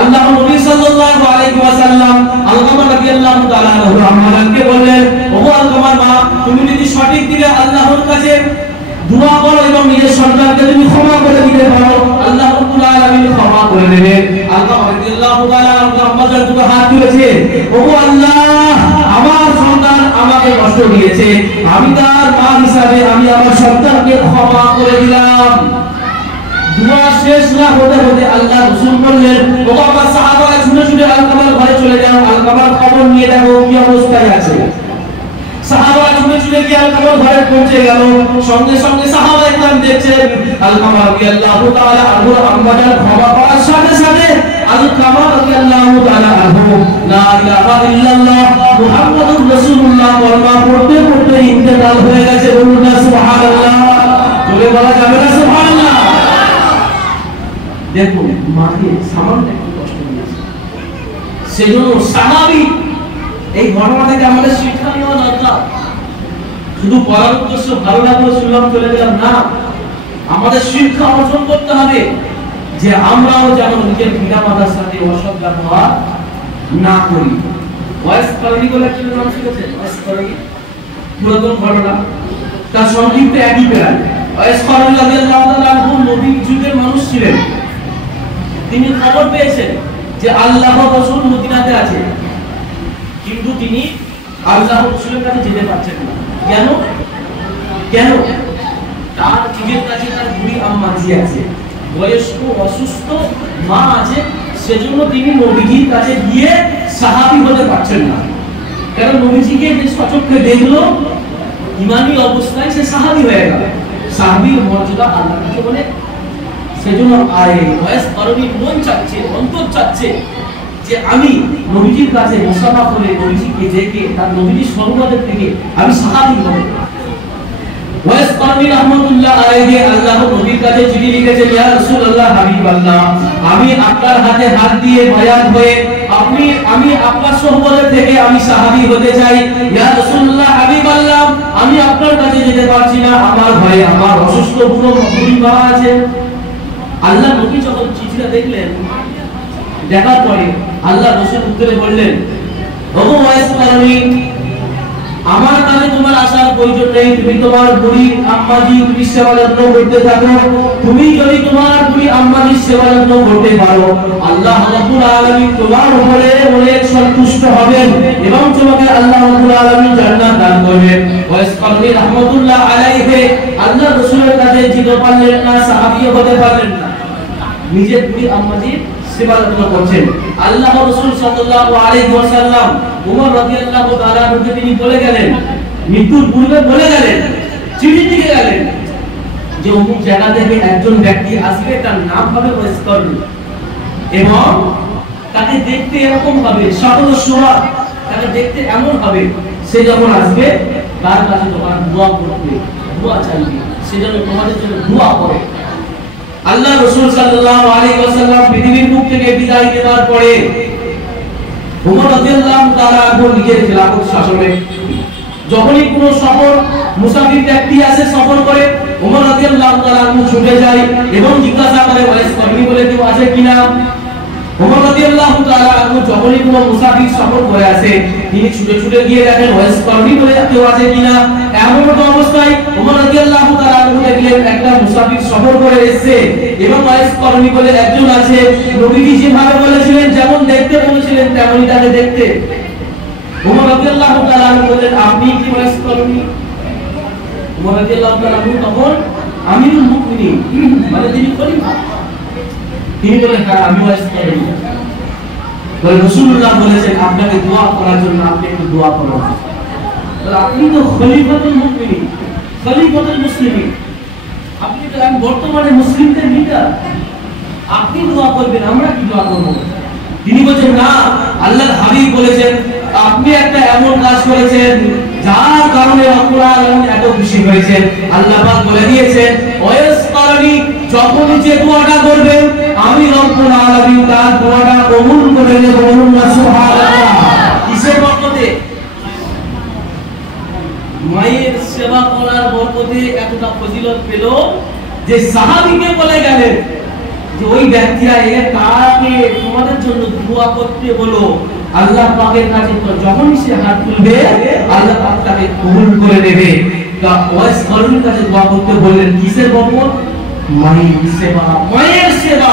আল্লাহ নবী সাল্লাল্লাহু আলাইহি ওয়াসাল্লাম আলকামা রাদিয়াল্লাহু তাআলা আনহু আম্মাকে বললেন, ওগো আলকামার মা, তুমি যদি সঠিক দিলে আল্লাহর কাছে দোয়া করো এবং নিজের সন্তানকে তুমি ক্ষমা করে দিতে পারো, আল্লাহ রাব্বুল আলামিন ক্ষমা করে দেবেন। আলকামা রাদিয়াল্লাহু তাআলা আম্মাজান দুটো হাত তুলেছে, ওগো আল্লাহ, আমার সন্তান আমাকে কষ্ট দিয়েছে, আমি তার মা হিসাবে আমি আমার সন্তানকে ক্ষমা করে দিলাম। দুয়া শেষ না হতে হতে আল্লাহ রাসূল বললেন, ও আমার সাহাবারা ছুটে ছুটে আলকামার ঘরে চলে যাও, আলকামার খবর নিয়ে দেখো কি অবস্থায় আছে। সাহাবারা ছুটে ছুটে গিয়ে আলকামার ঘরে পৌঁছে গেল, সঙ্গে সঙ্গে সাহাবা একদম দেখছেন আলকামা রাদিয়াল্লাহু তাআলা আনহু আম্মাজান ক্ষমা পাওয়ার সাথে সাথে আলকামা রাদিয়াল্লাহু তাআলা আনহু লা ইলাহা ইল্লাল্লাহ মুহাম্মাদুর রাসূলুল্লাহ কলমা পড়তে পড়তে ইন্তেকাল হয়ে গেছে। বলুন না সুবহানাল্লাহ, বলে বলা যাবে না সুবহানাল্লাহ? দেখুন মাকে সামান্য একটু কষ্ট দিয়েছে, সেজন্য স্বাভাবিক এই ঘটনা থেকে আমাদের শিক্ষা নেওয়া দরকার। শুধু পড়ার উদ্দেশ্য ভালো লাগলো শুনলাম চলে গেলাম না, আমাদের শিক্ষা অর্জন করতে হবে যে আমরাও যেন নিজের পিতা মাতার সাথে অসৎ ব্যবহার না করি। ওয়াইস করণী বলে একজন নাম শিখেছে, ওয়াইস করণী পুরাতন ঘটনা, তার সংক্ষিপ্ত একই প্রায়। ওয়াইস করণী রাদিয়াল্লাহু তাআলা আনহু নবীর যুগের মানুষ ছিলেন, তিনি খবর পেয়েছেন যে আল্লাহর রাসূল মদিনাতে আছে, কিন্তু তিনি আল্লাহর রাসূলের কাছে যেতে পারছেন না। কেন? কেন? তার নিজের কাছে তার বুড়ি আম্মা জি আছে, বয়স্ক অসুস্থ মা আছে, সেজন্য তিনি নবীজির কাছে গিয়ে সাহাবী হতে পারছেন না। কারণ নবীজিকে যে সচক্ষে দেখলো ইমানি অবস্থায় সে সাহাবী হয়ে গেল, সাহাবীর মর্যাদা আল্লাহর কাছে বলে। সেজন্য ওয়াইস করণী মন চাচ্ছে, অন্তর চাচ্ছে যে আমি নবীজির কাছে মুসাফা করে নবীজিকে দেখে তার নবীজির সর্বদের থেকে আমি সাহাবী হব। ওয়াইস করণী রাহমাতুল্লাহ আলাইহি আল্লাহর নবীর কাছে চিঠি লিখেছেন, ইয়া রাসূলুল্লাহ হাবিবাল্লাহ, আমি আপনার হাতে হাত দিয়ে বায়াত হয়ে আমি আপনার সহবদের থেকে আমি সাহাবী হতে চাই। ইয়া রাসূলুল্লাহ হাবিবাল্লাহ, আমি আপনার কাছে যেতে পারছি না, আমার ভয়ে আমার অসুস্থ বুড়ি মা আছে। আল্লাহ নবী যখন চিঠিটা দেখলেন, দেখার পরে আল্লাহ রাসূল উত্তরে বললেন, ওগো ওয়াইস করণী, আমার কাছে তোমার আসার প্রয়োজন নেই, তুমি তোমার বুড়ি আম্মাজি তুমি সেবা যত্ন করতে থাকো। তুমি যদি তোমার বুড়ি আম্মাজির সেবা যত্ন করতে পারো, আল্লাহ রাব্বুল আলামিন তোমার উপরে অনেক সন্তুষ্ট হবেন এবং তোমাকে আল্লাহ রাব্বুল আলামিন জান্নাত দান করবেন। ওয়াইস করণী রাহমাতুল্লাহ আলাইহি আল্লাহ রাসূলের কাছে যেতে পারলেন না, সাহাবী হতে পারলেন না, নিজের বুড়ি আম্মাজির সেবা যত্ন করছেন। আল্লাহ রাসূল সাল্লাল্লাহু আলাইহি ওয়াসাল্লাম ওমর রাদিয়াল্লাহু তাআলা আনহুকে তিনি বলে গেলেন, মৃত্যুর পূর্বে বলে গেলেন, চিঠি লিখে গেলেন যে অমুক জায়গা থেকে একজন ব্যক্তি আসবে, তার নাম হবে ওয়াইস করণী এবং তাকে দেখতে এরকম হবে, সকল সোয়া তাকে দেখতে এমন হবে, সে যখন আসবে তার কাছে তোমার দোয়া করবে, দোয়া চাইবে, সে যেন তোমাদের জন্য দোয়া করে। আল্লাহ রাসূল সাল্লাল্লাহু আলাইহি ওয়াসাল্লাম পৃথিবীর মুখ থেকে বিদায় নেবার পরে ওমর রাদিয়াল্লাহু তাআলা আনহু নিজের খেলাফত শাসনে যখনই কোনো সফর মুসাফির ব্যক্তি আসে সফর করে, ওমর রাদিয়াল্লাহু ছুটে যায় এবং জিজ্ঞাসা করে ওয়াইস কর্মী বলে কেউ আছে কিনা। ওমর রাদিয়াল্লাহু তাআলা আনহু যখনই কোনো মুসাফির সফর করে আসে তিনি ছুটে ছুটে গিয়ে দেখেন ওয়াইস কর্মী বলে কেউ আছে কিনা। এমন অবস্থায় ওমর রাদিয়াল্লাহু তাআলা আনহু দেখলেন একটা মুসাফির সফর করে এসেছে এবং ওয়াইস কর্মী বলে একজন আছে। নবীজি যেভাবে বলেছিলেন, যেমন দেখতে বলেছিলেন তেমনই তাকে দেখতে। ওমর রাদিয়াল্লাহু তাআলা আনহু বললেন, আপনি কি ওয়াইস কর্মী? ওমর রাদিয়াল্লাহু তাআলা আনহু তখন আমিরুল মুমিনিন, মানে তিনি খলিফা, তিনি বলেন হ্যাঁ আমি ওয়াইস কর্মী। বলে রাসূলুল্লাহ বলেছেন আপনাকে দোয়া করার জন্য, আপনি একটু দোয়া করুন। বলে আপনি তো খলিফাতুল মুমিনিন, খলিফাতুল মুসলিমিন, আপনি তো বর্তমানে মুসলিমদের লিডার, আপনি দোয়া করবেন, আমরা কি দোয়া করব? তিনি বলেন না, আল্লাহর হাবিব বলেছেন আপনি একটা এমন কাজ করেছেন যার কারণে রব্বুল আলামিন এত খুশি হয়েছেন। আল্লাহ পাক বলে দিয়েছেন ওয়াসকারনি, যখন যে দোয়াটা করবেন আমি রব্বুল আলামিন তার দোয়াটা কবুল করে নেব। বলুন না সুবহানাল্লাহ। কিসের বরকতে? মায়ের সেবা করার বরকতে এতটা ফজিলত পেল যে সাহাবীকে বলে গেলেন যে ওই ব্যক্তিরা তাকে তোমাদের জন্য দোয়া করতে বলো, আল্লাহ পাকের কাছে যখনই সে হাত তুলবে আল্লাহ পাক তাকে কবুল করে নেবে। ওয়াইস কর্মীর কাছে দোয়া করতে বললেন, কিসের বরকত? মায়ের সেবা, মায়ের সেবা,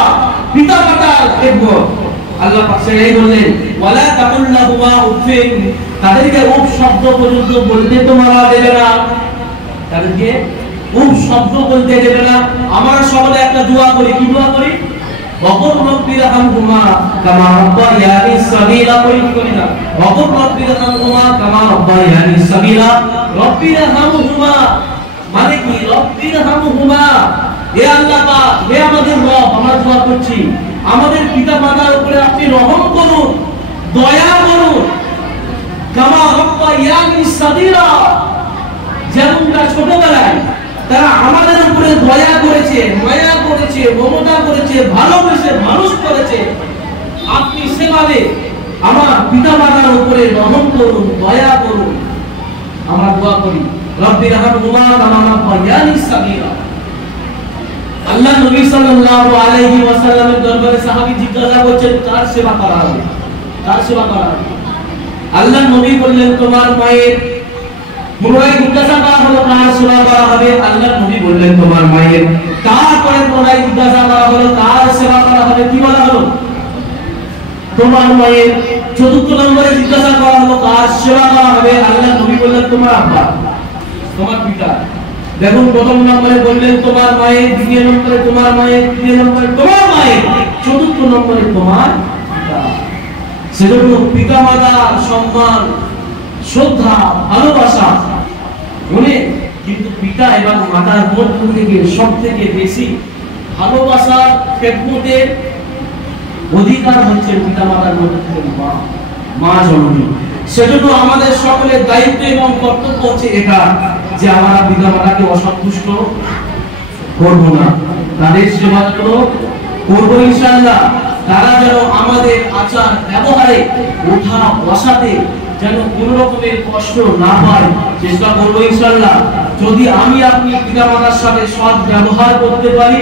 পিতামাতার খেদমত। আল্লাহ পাক সেটাই বললেন ওয়ালা তাকুল্লাহুমা উফিন, তাদেরকে উফ শব্দ পর্যন্ত বলতে তোমরা দেবে না, তাদেরকে উফ শব্দ বলতে দেবে না। আমরা সকলে একটা দোয়া করি, কি দোয়া করি? ওয়াকুর রাব্বিরহামহুমা কামা রাব্বায়ানি সাগীরা, করি না? ওয়াকুর রাব্বিরহামহুমা কামা রাব্বায়ানি সাগীরা। রাব্বিরহামহুমা মানে কি? রাব্বিরহামহুমা, হে আল্লাহ পাক, হে আমাদের রব, আমরা দোয়া করছি আমাদের পিতামাতার উপরে আপনি রহম করুন, দয়া করুন। কামা রাব্বায়ানি সাগীরা, যেমনটা ছোটবেলায় তারা আমাদের উপরে দয়া করেছে, মায়া করেছে, মমতা করেছে, ভালোবেসে মানুষ করেছে, আপনি সেভাবে আমার পিতামাতার উপরে রহম করুন, দয়া করুন। আমরা দোয়া করি রব্বিরহামহুমা কামা রাব্বায়ানি সাগীরা। আল্লাহ নবী সাল্লাল্লাহু আলাইহি ওয়াসাল্লামের দরবারে সাহাবী জিজ্ঞাসা করছেন কার সেবা করা হবে, কার সেবা করা হবে? আল্লাহ নবী বললেন তোমার মায়ের। পুনরায় জিজ্ঞাসা করা হলো কার সেবা করা হবে? আল্লাহ নবী বললেন তোমার মায়ের। তারপরে পুনরায় জিজ্ঞাসা করা হলো কার সেবা করা হবে? কি বলা হলো? তোমার মায়ের। চতুর্থ নম্বরে জিজ্ঞাসা করা হলো কার সেবা করা হবে? আল্লাহ নবী বললেন তোমার আব্বা, তোমার পিতা। দেখুন প্রথম নম্বরে বললেন তোমার মায়ের, দ্বিতীয় নম্বরে তোমার মায়ের, তৃতীয় নম্বরে তোমার মায়ের, চতুর্থ নম্বরে তোমার পিতা। সেজন্য পিতামাতার সম্মান, শ্রদ্ধা, ভালোবাসা মনে, কিন্তু পিতা এবং মাতার মধ্য থেকে সবথেকে বেশি ভালোবাসার খেদমতের অধিকার হচ্ছে পিতামাতার মধ্য থেকে মা জননী। সেজন্য আমাদের সকলের দায়িত্ব এবং কর্তব্য হচ্ছে এটা যে আমরা পিতামাতাকে অসন্তুষ্ট করব না, তাদের সেবা করব ইনশাআল্লাহ। তারা যেন আমাদের আচার ব্যবহারে, ওঠা বসাতে যেন কোনো রকমের কষ্ট না পায়, চেষ্টা করব ইনশাআল্লাহ। যদি আমি আপনি পিতামাতার সাথে সৎ ব্যবহার করতে পারি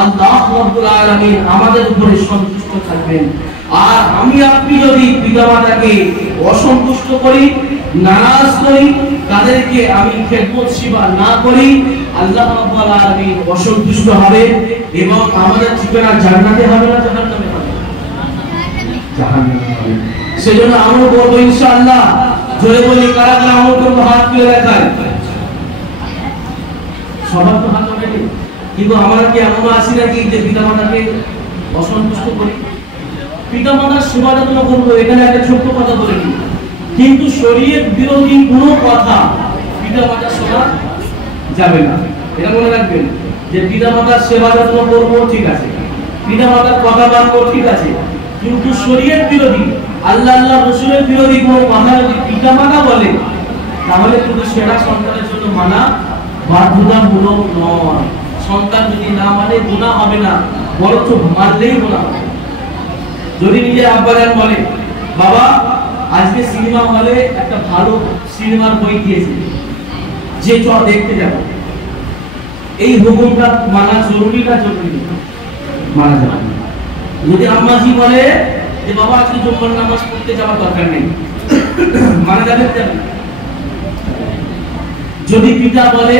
আল্লাহ রাব্বুল আলামিন আমাদের উপরে সন্তুষ্ট থাকবেন। আর আমি আপনি যদি পিতামাতাকে অসন্তুষ্ট করি, নারাজ করি, তাদেরকে আমি খেদমত সেবা না করি, আল্লাহ রাব্বুল আলামিন অসন্তুষ্ট হবে এবং আমাদের ঠিকানা জান্নাতে হবে না জাহান্নামে হবে? জাহান্নামে হবে। সেজন্য আমরা বলব ইনশাআল্লাহ, জোরে বলি কারা কারা আমল করব? হাত তুলে দেখায়। সবার তো হাত ওঠেনি, কিন্তু আমরা কি এমন আছি নাকি যে পিতামাতাকে অসন্তুষ্ট করি? পিতামাতার সেবা যত্ন করবো, এখানে একটা ছোট্ট কথা বলে দিই, কিন্তু শরীয়ত বিরোধী কোনো কথা পিতামাতার শোনা যাবে না। এটা মনে রাখবেন যে পিতামাতার সেবা যত্ন করবো ঠিক আছে, পিতামাতার কথা মানবো ঠিক আছে, কিন্তু শরীয়ত বিরোধী, আল্লাহ আল্লাহ রাসূলের বিরোধী কোনো কথা যদি পিতামাতা বলে তাহলে কিন্তু সেটা সন্তানের জন্য মানা বাধ্যতামূলক নয়। সন্তান যদি না মানে গুনাহ হবে না, বরঞ্চ মানলেই গুনাহ হবে। যদি নিজে আব্বাজান বলে বাবা আজকে সিনেমা হলে একটা ভালো সিনেমার বই দিয়েছে, যে চ দেখতে যাব, এই হুকুমটা মানা জরুরি না জরুরি মানা যাবে না। যদি আম্মাজি বলে যে বাবা আজকে জুম্মার নামাজ পড়তে যাওয়ার দরকার নেই, মানা যাবে না। যদি পিতা বলে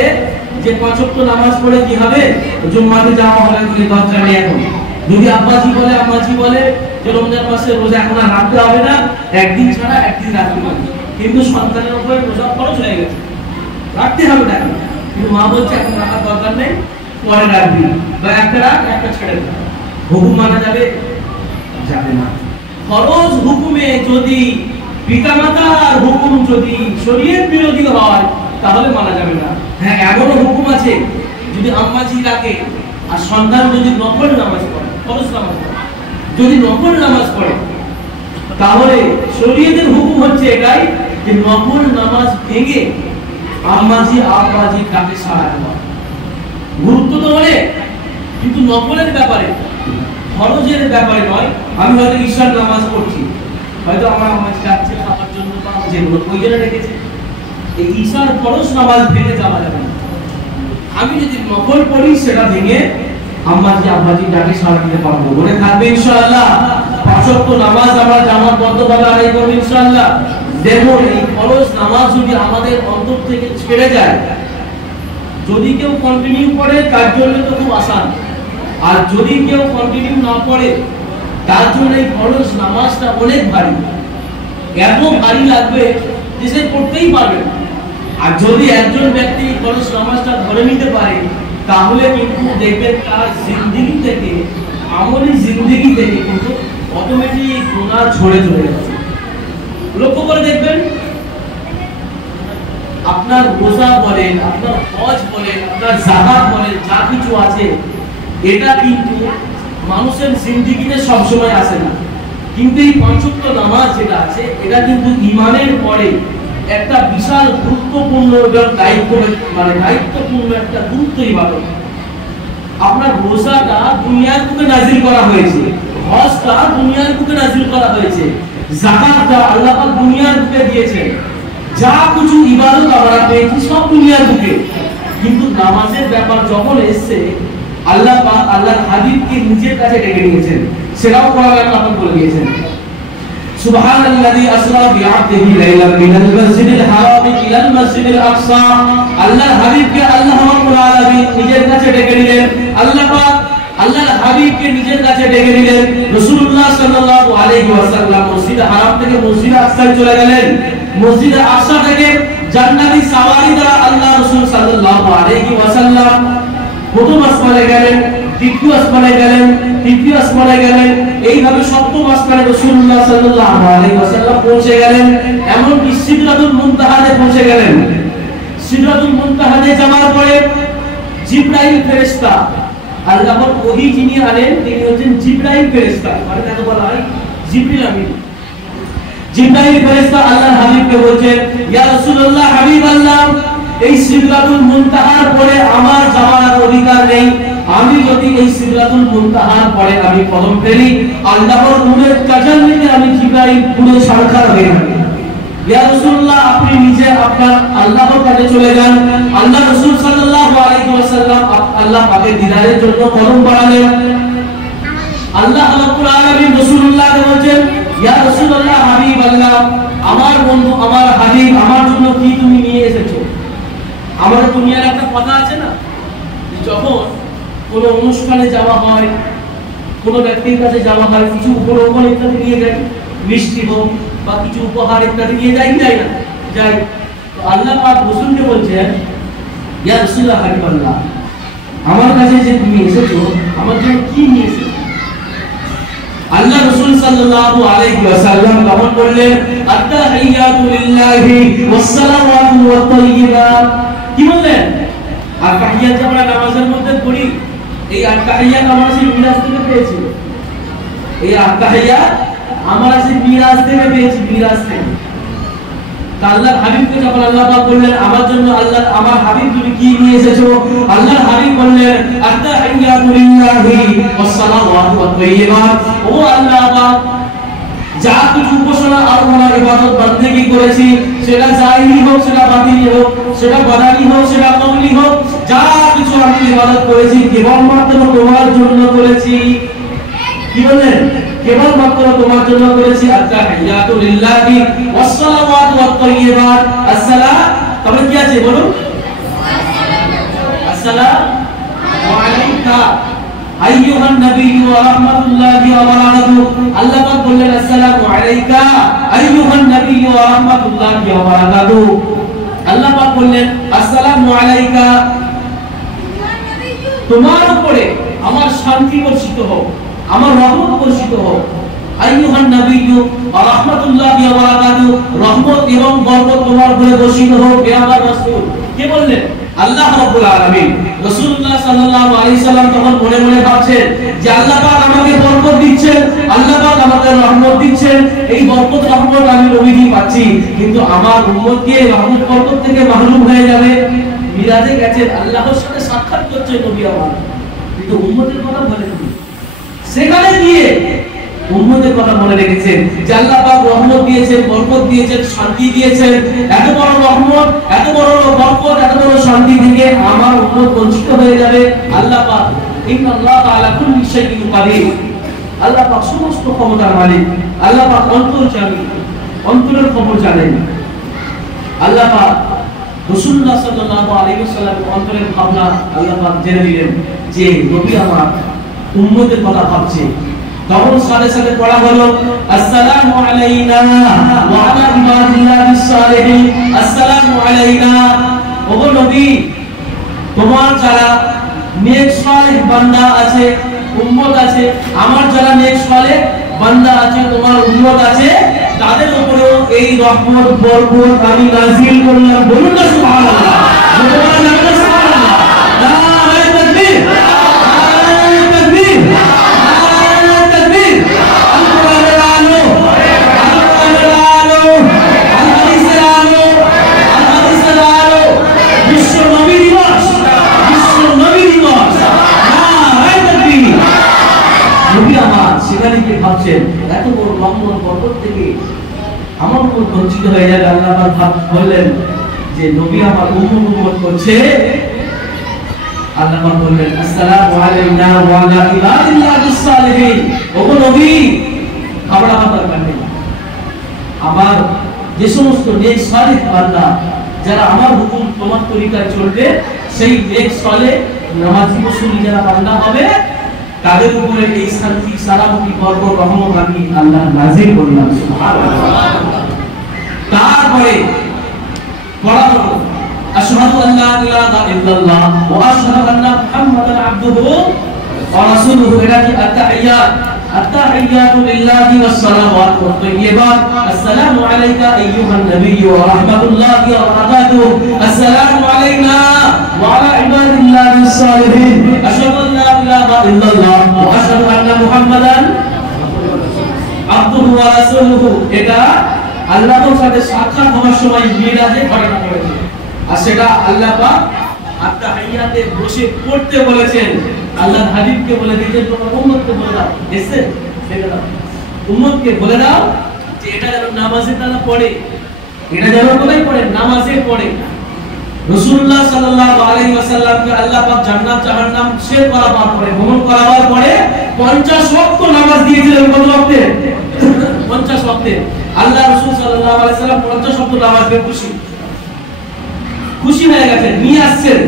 যে 5 ওয়াক্ত নামাজ পড়ে কি হবে, জুম্মাতে যাওয়া হবে কোনো দরকার নেই এখন। যদি আব্বাজি বলে আম্মাজি বলে যে রমজান মাসে রোজা এখন আর রাখতে হবে না, একদিন ছাড়া একদিন রাখতে হবে, কিন্তু সন্তানের উপরে রোজা ফরজ হয়ে গেছে, রাখতে হবে না। কিন্তু মা বলছে এখন রাখার দরকার নেই, পরে রাখবি, বা একটা রাখ একটা ছেড়ে দে, হুকুম মানা যাবে যাবে না। ফরজ হুকুমে যদি পিতামাতার হুকুম যদি শরীয়ত বিরোধী হয় তাহলে মানা যাবে না। হ্যাঁ, এমনও হুকুম আছে যদি আম্মাজি রাখে আর সন্তান যদি নফল নামাজ পড়ে, ফরজ নামাজ পড়ে, যদি নফল নামাজ পড়ে তাহলে শরীয়তের হুকুম হচ্ছে এটাই যে নফল নামাজ ভেঙে আম্মাজি আব্বাজি কাকে সাহায্য করে। গুরুত্ব তো অনেক, কিন্তু নফলের ব্যাপারে, ফরজের ব্যাপারে নয়। আমি হয়তো ঈশার নামাজ পড়ছি, হয়তো আমার আম্মাজি যাচ্ছে খাবার জন্য বা যেগুলো প্রয়োজনে রেখেছে, এই ঈশার ফরজ নামাজ ভেঙে যাওয়া যাবে না। আমি যদি নফল পড়ি সেটা ভেঙে আম্মাজি আব্বাজি ডাকে সাড়া দিতে পারবো, মনে থাকবে ইনশাআল্লাহ। 5 ওয়াক্ত নামাজ আমরা জামাতবদ্ধভাবে আদায় করব ইনশাআল্লাহ। দেখুন, এই ফরজ নামাজ যদি আমাদের অন্তর থেকে ছেড়ে যায়, যদি কেউ কন্টিনিউ করে তার জন্য তো খুব আসান, আর যদি কেউ কন্টিনিউ না করে তার জন্য এই ফরজ নামাজটা অনেক ভারী, এত ভারী লাগবে যে সে করতেই পারবে না। আর যদি একজন ব্যক্তি ফরজ নামাজটা ধরে নিতে পারে তাহলে কিন্তু দেখবেন তার জিন্দেগি থেকে, আমলি জিন্দেগি থেকে কিন্তু অটোমেটিক গুনাহ ঝরে চলে যাচ্ছে। লক্ষ্য করে দেখবেন, আপনার রোজা বলেন, আপনার হজ বলেন, আপনার যাকাত বলেন, যা কিছু আছে এটা কিন্তু মানুষের জিন্দেগিতে সবসময় আসে না, কিন্তু এই 5 ওয়াক্ত নামাজ যেটা আছে এটা কিন্তু ঈমানের পরে একটা বিশাল গুরুত্বপূর্ণ দায়িত্বপূর্ণ একটা গুরুত্ব ইবাদত। আপনার রোজাটা দুনিয়ার বুকে নাজিল করা হয়েছে, হজটা দুনিয়ার বুকে নাজিল করা হয়েছে, যাকাতটা আল্লাহ পাক দুনিয়ার বুকে দিয়েছেন, যা কিছু ইবাদত আমরা পেয়েছি সব দুনিয়ার বুকে। কিন্তু নামাজের ব্যাপার যখন এসেছে আল্লাহ পাক আল্লাহর হাবিবকে নিজের কাছে ডেকে নিয়েছেন, সেটাও কোরআনে আল্লাহ পাক বলে দিয়েছেন, সুবহানাল্লাযী আসরা বিআবদিহি লাইলাম মিনাল মাসজিদিল হারাম ইলাল মাসজিদিল আকসা। আল্লাহর হাবিবকে আল্লাহ রাব্বুল আলামিন নিজের কাছে ডেকে নিলেন, আল্লাহ পাক আল্লাহর হাবিবকে নিজের কাছে ডেকে নিলেন। রাসূলুল্লাহ সাল্লাল্লাহু আলাইহি ওয়াসাল্লাম মসজিদ হারাম থেকে মসজিদ আকসায় চলে গেলেন, মসজিদ আকসা থেকে জান্নাতি সাওয়ারি দ্বারা আল্লাহ রাসূল সাল্লাল্লাহু আলাইহি ওয়াসাল্লাম প্রথম আসমানে গেলেন, দ্বিতীয় আসমানে গেলেন, তৃতীয় আসমানে গেলেন, এইভাবে সপ্তম আসমানে রাসূলুল্লাহ সাল্লাল্লাহু আলাইহি ওয়াসাল্লাম পৌঁছে গেলেন, এমনকি সিদরাতুল মুনতাহাতে পৌঁছে গেলেন। সিদরাতুল মুনতাহাতে যাওয়ার পরে জিবরাইল ফেরেশতা, আল্লাহর ওহী যিনি আনেন তিনি হচ্ছেন জিবরাইল ফেরেশতা, মানে তাকে বলা হয় জিবরিল আমিন। জিবরাইল ফেরেশতা আল্লাহর হাবিবকে বলছেন, ইয়া রাসূলুল্লাহ, হাবিবাল্লাহ, এই সিদরাতুল মুনতাহার পরে আমার যাওয়ার অধিকার নেই, আমি যদি এই সিদরাতুল মুনতাহার পরে আমি কদম ফেলি আল্লাহর নূরের তাজাল্লিতে আমি জিবরাইল পুরো সারখার হয়ে যাবে। ইয়া রাসূলুল্লাহ, আপনি নিজে আপনার আল্লাহর কাছে চলে যান। আল্লাহ রাসূল সাল্লাল্লাহু আলাইহি ওয়াসাল্লাম আল্লাহ পাকের দিদারের জন্য কদম বাড়ালেন। আল্লাহ রাব্বুল আলামিন রাসূলুল্লাহকে বলেন, ইয়া রাসূলুল্লাহ, হাবিবাল্লাহ, আমার বন্ধু, আমার হাবিব, আমার জন্য কি তুমি নিয়ে এসেছো? আমাদের দুনিয়ার একটা কথা আছে না, যখন কোনো অনুষ্ঠানে যাওয়া হয়, কোনো ব্যক্তির কাছে যাওয়া হয়, কিছু উপলক্ষণ ইত্যাদি নিয়ে যাই, মিষ্টি হোক বা কিছু উপহার ইত্যাদি নিয়ে যাই, যাই না যাই। আল্লাহ পাক রাসূলকে বলছেন, ইয়া রাসূলুল্লাহ, হাবিবাল্লাহ, আমার কাছে যে তুমি এসেছো আমার জন্য কি নিয়ে এসেছো? আল্লাহ রাসূল সাল্লাল্লাহু আলাইহি ওয়াসাল্লাম তখন বললেন, আত-তাহিয়াতু লিল্লাহি ওয়াস-সালাওয়াতু ওয়াত-তাইয়্যিবাত। কি বললেন? আত-তাহিয়াত আমরা নামাজের মধ্যে পড়ি, এই আত-তাহিয়াত আমরা সেই মিরাজ থেকে পেয়েছি, এই আত-তাহিয়াত আমরা সেই মিরাজ থেকে পেয়েছি, মিরাজ থেকে। আল্লাহর হাবিবকে যখন আল্লাহ পাক বললেন আমার জন্য আল্লাহ আমার হাবিব তুমি কি নিয়ে এসেছো, আল্লাহর হাবিব বললেন, আত-তাহিয়াতু লিল্লাহি ওয়াস-সালাওয়াতু ওয়াত-তাইয়্যিবাত। ও আল্লাহ পাক, যা কিছু উপাসনা আরাধনা ইবাদত বندگی করেছি, সেটা জাহিরি হোক, সেটা বাতিনি হোক, সেটা বাদানি হোক, সেটা কওলি হোক, যা কিছু আমি ইবাদত করেছি কেবলমাত্র তোমার জন্য করেছি। কি বলেন? কেবলমাত্র তোমার জন্য করেছি। আত-তাহিয়াতু লিল্লাহি ওয়াস-সালাওয়াতু ওয়াত-তাইয়্যিবাত। আসসালাম, তবে কি আছে বলুন? আসসালামু আলাইকা আইয়ুহান নাবিয়্যু ওয়া রাহমাতুল্লাহি ওয়া বারাকাতুহু। আল্লাহ পাক বললেন আসসালামু আলাইকা আইয়ুহান নাবিয়্যু ওয়া রাহমাতুল্লাহি ওয়া বারাকাতুহু। আল্লাহ পাক বললেন আসসালামু আলাইকা, তোমার উপরে আমার শান্তি বর্ষিত হোক, আমার রহমত বর্ষিত হোক। আইয়ুহান নাবিয়্যু ওয়া রাহমাতুল্লাহি ওয়া বারাকাতুহু, রহমত এবং বরকত তোমার উপরে বর্ষিত হোক হে আমার রাসূল। কে বললেন? আল্লাহ রাব্বুল আলামিন। রাসূলুল্লাহ সাল্লাল্লাহু আলাইহি সাল্লাম তখন মনে মনে ভাবছেন যে আল্লাহ পাক আমাকে বরকত দিচ্ছেন, আল্লাহ পাক আমাকে রহমত দিচ্ছেন, এই বরকত রহমত আমি নবীজি পাচ্ছি, কিন্তু আমার উম্মত কে রহমত বরকত থেকে মাহরুম হয়ে যাবে। মিরাজে গেছেন, আল্লাহর সাথে সাক্ষাৎ করছে নবী আমার, কিন্তু উম্মতের কথা বলেন না। সেখানে গিয়ে উম্মতের কথা মনে রেখেছেন যে আল্লাহ পাক রহমত দিয়েছেন, বরকত দিয়েছেন, শান্তি দিয়েছেন। এত বড় রহমত, এত বড় বরকত, এত বড় শান্তি থেকে আমার উম্মত বঞ্চিত হয়ে যাবে। আল্লাহ পাক ইন্নাল্লাহ আলা কুল্লি শাইইন কাদির, আল্লাহ পাক সমস্ত ক্ষমতার মালিক, আল্লাহ পাক অন্তর্যামী, অন্তরের খবর জানেন। আল্লাহ পাক রাসূলুল্লাহ সাল্লাল্লাহু আলাইহি ওয়াসাল্লাম অন্তরের ভাবনা আল্লাহ পাক জেনে নিলেন যে নবী আমার উম্মতের কথা ভাবছে। তখন সাথে সাথে পড়া হলো আসসালামু আলাইনা ওয়া আলা ইবাদিল্লাহিস সালিহিন। আসসালামু আলাইনা, ওগো নবী, তোমার যারা নেক সালেহ বান্দা আছে, উম্মত আছে, আমার যারা নেক সালেহ বান্দা আছে, তোমার উম্মত আছে, তাদের উপরেও এই রহমত বরকত আমি নাযিল করলাম। বলুন না সুবহানাল্লাহ। সুবহানাল্লাহ। নারায়ে তাকবীর, নারায়ে তাকবীর, নারায়ে তাকবীর। আল-কোরআনের আলো, আল-কোরআনের আলো, আল-হাদিসের আলো, আল-হাদিসের আলো। বিশ্ব নবী দিবস, বিশ্ব নবী দিবস। নারায়ে তাকবীর। নবী আমার সেখানে গিয়ে ভাবছেন এত বড় রহমত বরকত থেকে আমার উপর বঞ্চিত হয়ে যাবে। আল্লাহ পাক বললেন যে নবী আমার উম্মত করছে। আল্লাহ পাক বললেন আসসালামু আলাইনা ওয়া আলা ইবাদিল্লাহিস সালিহিন। ওগো নবী, ঘাবড়াবার দরকার নেই। আমার যে সমস্ত নেক সালেহ বান্দা যারা আমার হুকুম তোমার তরিকায় চলবে, সেই নেক সালেহ নামাজি মুসলিম যারা বান্দা হবে, তাদের উপরে এই শান্তি, সালামতি, বরকত, রহমত আমি আল্লাহ নাযিল করলাম। সুবহানাল্লাহ। তারপরে পড়া হলো আশহাদু আল্লা ইলাহা ইল্লাল্লাহ ওয়া আশহাদু আন্না মুহাম্মাদান আবদুহু ওয়া রাসূলুহু। এটা কি আত-তাহিয়াত? আত-তাহিয়াতু লিল্লাহি ওয়াস-সালাওয়াতু ওয়াত-তাইয়্যিবাত। আসসালামু আলাইকা আইয়ুহান নাবিয়্যু ওয়া রাহমাতুল্লাহি ওয়া বারাকাতুহু। আসসালামু আলাইনা ওয়া আলা ইবাদিল্লাহিস সালিহিন। আশহাদু আল্লা ইলাহা ইল্লাল্লাহ ওয়া আশহাদু আন্না মুহাম্মাদান আবদুহু ওয়া রাসূলুহু। এটা আল্লাহর সাথে সাক্ষাৎ হওয়ার সময় মিরাজে ঘটনা ঘটেছে, আর সেটা আল্লাহ পাক আত-তাহিয়াতে বসে পড়তে বলেছেন। আল্লাহর হাবিবকে বলে দিয়েছেন তোমার উম্মতকে বলে দাও, এসে সেটা দাও, উম্মতকে বলে দাও যে এটা যেন নামাজে তারা পড়ে, এটা যেন কোথায় পড়ে? নামাজে পড়ে। রাসূলুল্লাহ সাল্লাল্লাহু আলাইহি ওয়াসাল্লামকে আল্লাহ পাক জান্নাত জাহান্নাম শের করাবার পরে, ভ্রমণ করাবার পরে 50 ওয়াক্ত নামাজ দিয়েছিলেন। কত ওয়াক্তে? 50 ওয়াক্তে। আল্লাহ রাসূল সাল্লাল্লাহু আলাইহি ওয়াসাল্লাম 50 ওয়াক্ত নামাজে খুশি হয়ে গেছেন, নিয়ে আসছেন।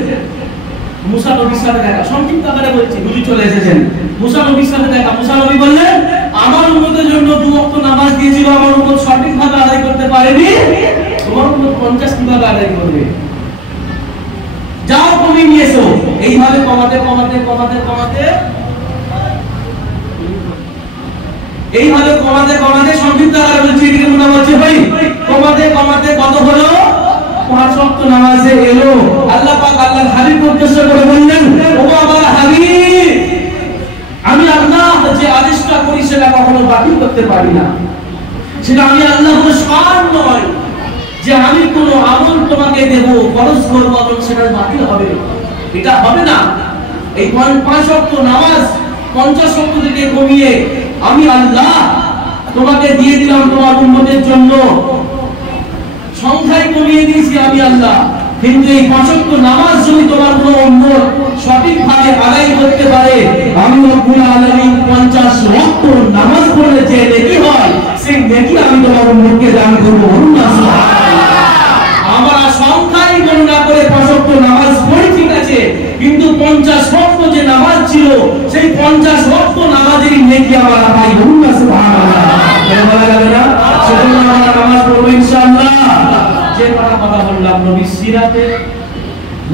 মুসা নবীর সাথে দেখা, সংক্ষিপ্ত আকারে বলছি, হুজুর চলে এসেছেন। মুসা নবীর সাথে দেখা। মুসা নবী বললেন আমার উম্মতের জন্য 2 ওয়াক্ত নামাজ দিয়েছিল, আমার উম্মত সঠিকভাবে আদায় করতে পারেনি, তোমার উম্মত 50 কিভাবে আদায় করবে? যাও কমিয়ে নিয়ে এসো। এইভাবে কমাতে কমাতে কমাতে কমাতে এইভাবে কমাতে কমাতে সংক্ষিপ্ত আকারে বলছি, এদিকে মনে হচ্ছে ভাই কমাতে কমাতে কত হলো? 5 ওয়াক্ত নামাজে এলো। আল্লাহ পাক আল্লাহর হাবিবকে উদ্দেশ্য করে বললেন, ও আমার হাবিব, আমি আল্লাহ যে আদেশটা করি সেটা কখনো বাতিল করতে পারি না। সেটা আমি আল্লাহর শান নয় যে আমি কোনো আমল তোমাকে দেব, ফরজ করব এবং সেটা বাতিল হবে, এটা হবে না। এই 5 ওয়াক্ত নামাজ 50 ওয়াক্ত থেকে কমিয়ে আমি আল্লাহ তোমাকে দিয়ে দিলাম তোমার উম্মতের জন্য, সংখ্যায় কমিয়ে দিয়েছি আমি আল্লাহ। কিন্তু এই 5 ওয়াক্ত নামাজ যদি তোমার কোনো উম্মত সঠিক নেকি আমরা পাই। বলুন না সুবহানাল্লাহ। কেন বলা যাবে না? সেজন্য আমরা নামাজ পড়বো ইনশাআল্লাহ। যে কথা বললাম নবীর সিরাতে,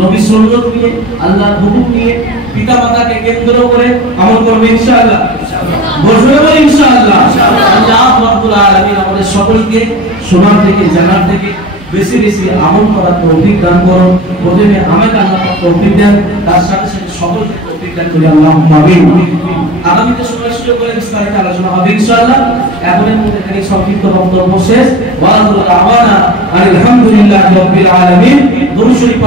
নবী সুন্নাত নিয়ে, আল্লাহর হুকুম নিয়ে, পিতামাতাকে কেন্দ্র করে আমল করবে ইনশাআল্লাহ। বলবে ইনশাআল্লাহ। আল্লাহ রাব্বুল আলামিন আমাদের সকলকে শোনার থেকে জানার থেকে বেশি বেশি আমল করার তৌফিক দান করুন। প্রথমে আমাকে আল্লাহ পাক তৌফিক দেন, তার সাথে সাথে সকলকে তৌফিক দান করি। আল্লাহুম্মা আমিন। আগামীতে সময় সুযোগ করে বিস্তারিত আলোচনা হবে ইনশাআল্লাহ। এখনের মধ্যে এখানে সংক্ষিপ্ত বক্তব্য শেষ। ওয়া আখিরু দাওয়ানা আলহামদুলিল্লাহি রাব্বিল আলামিন। দুরূদ শরীফ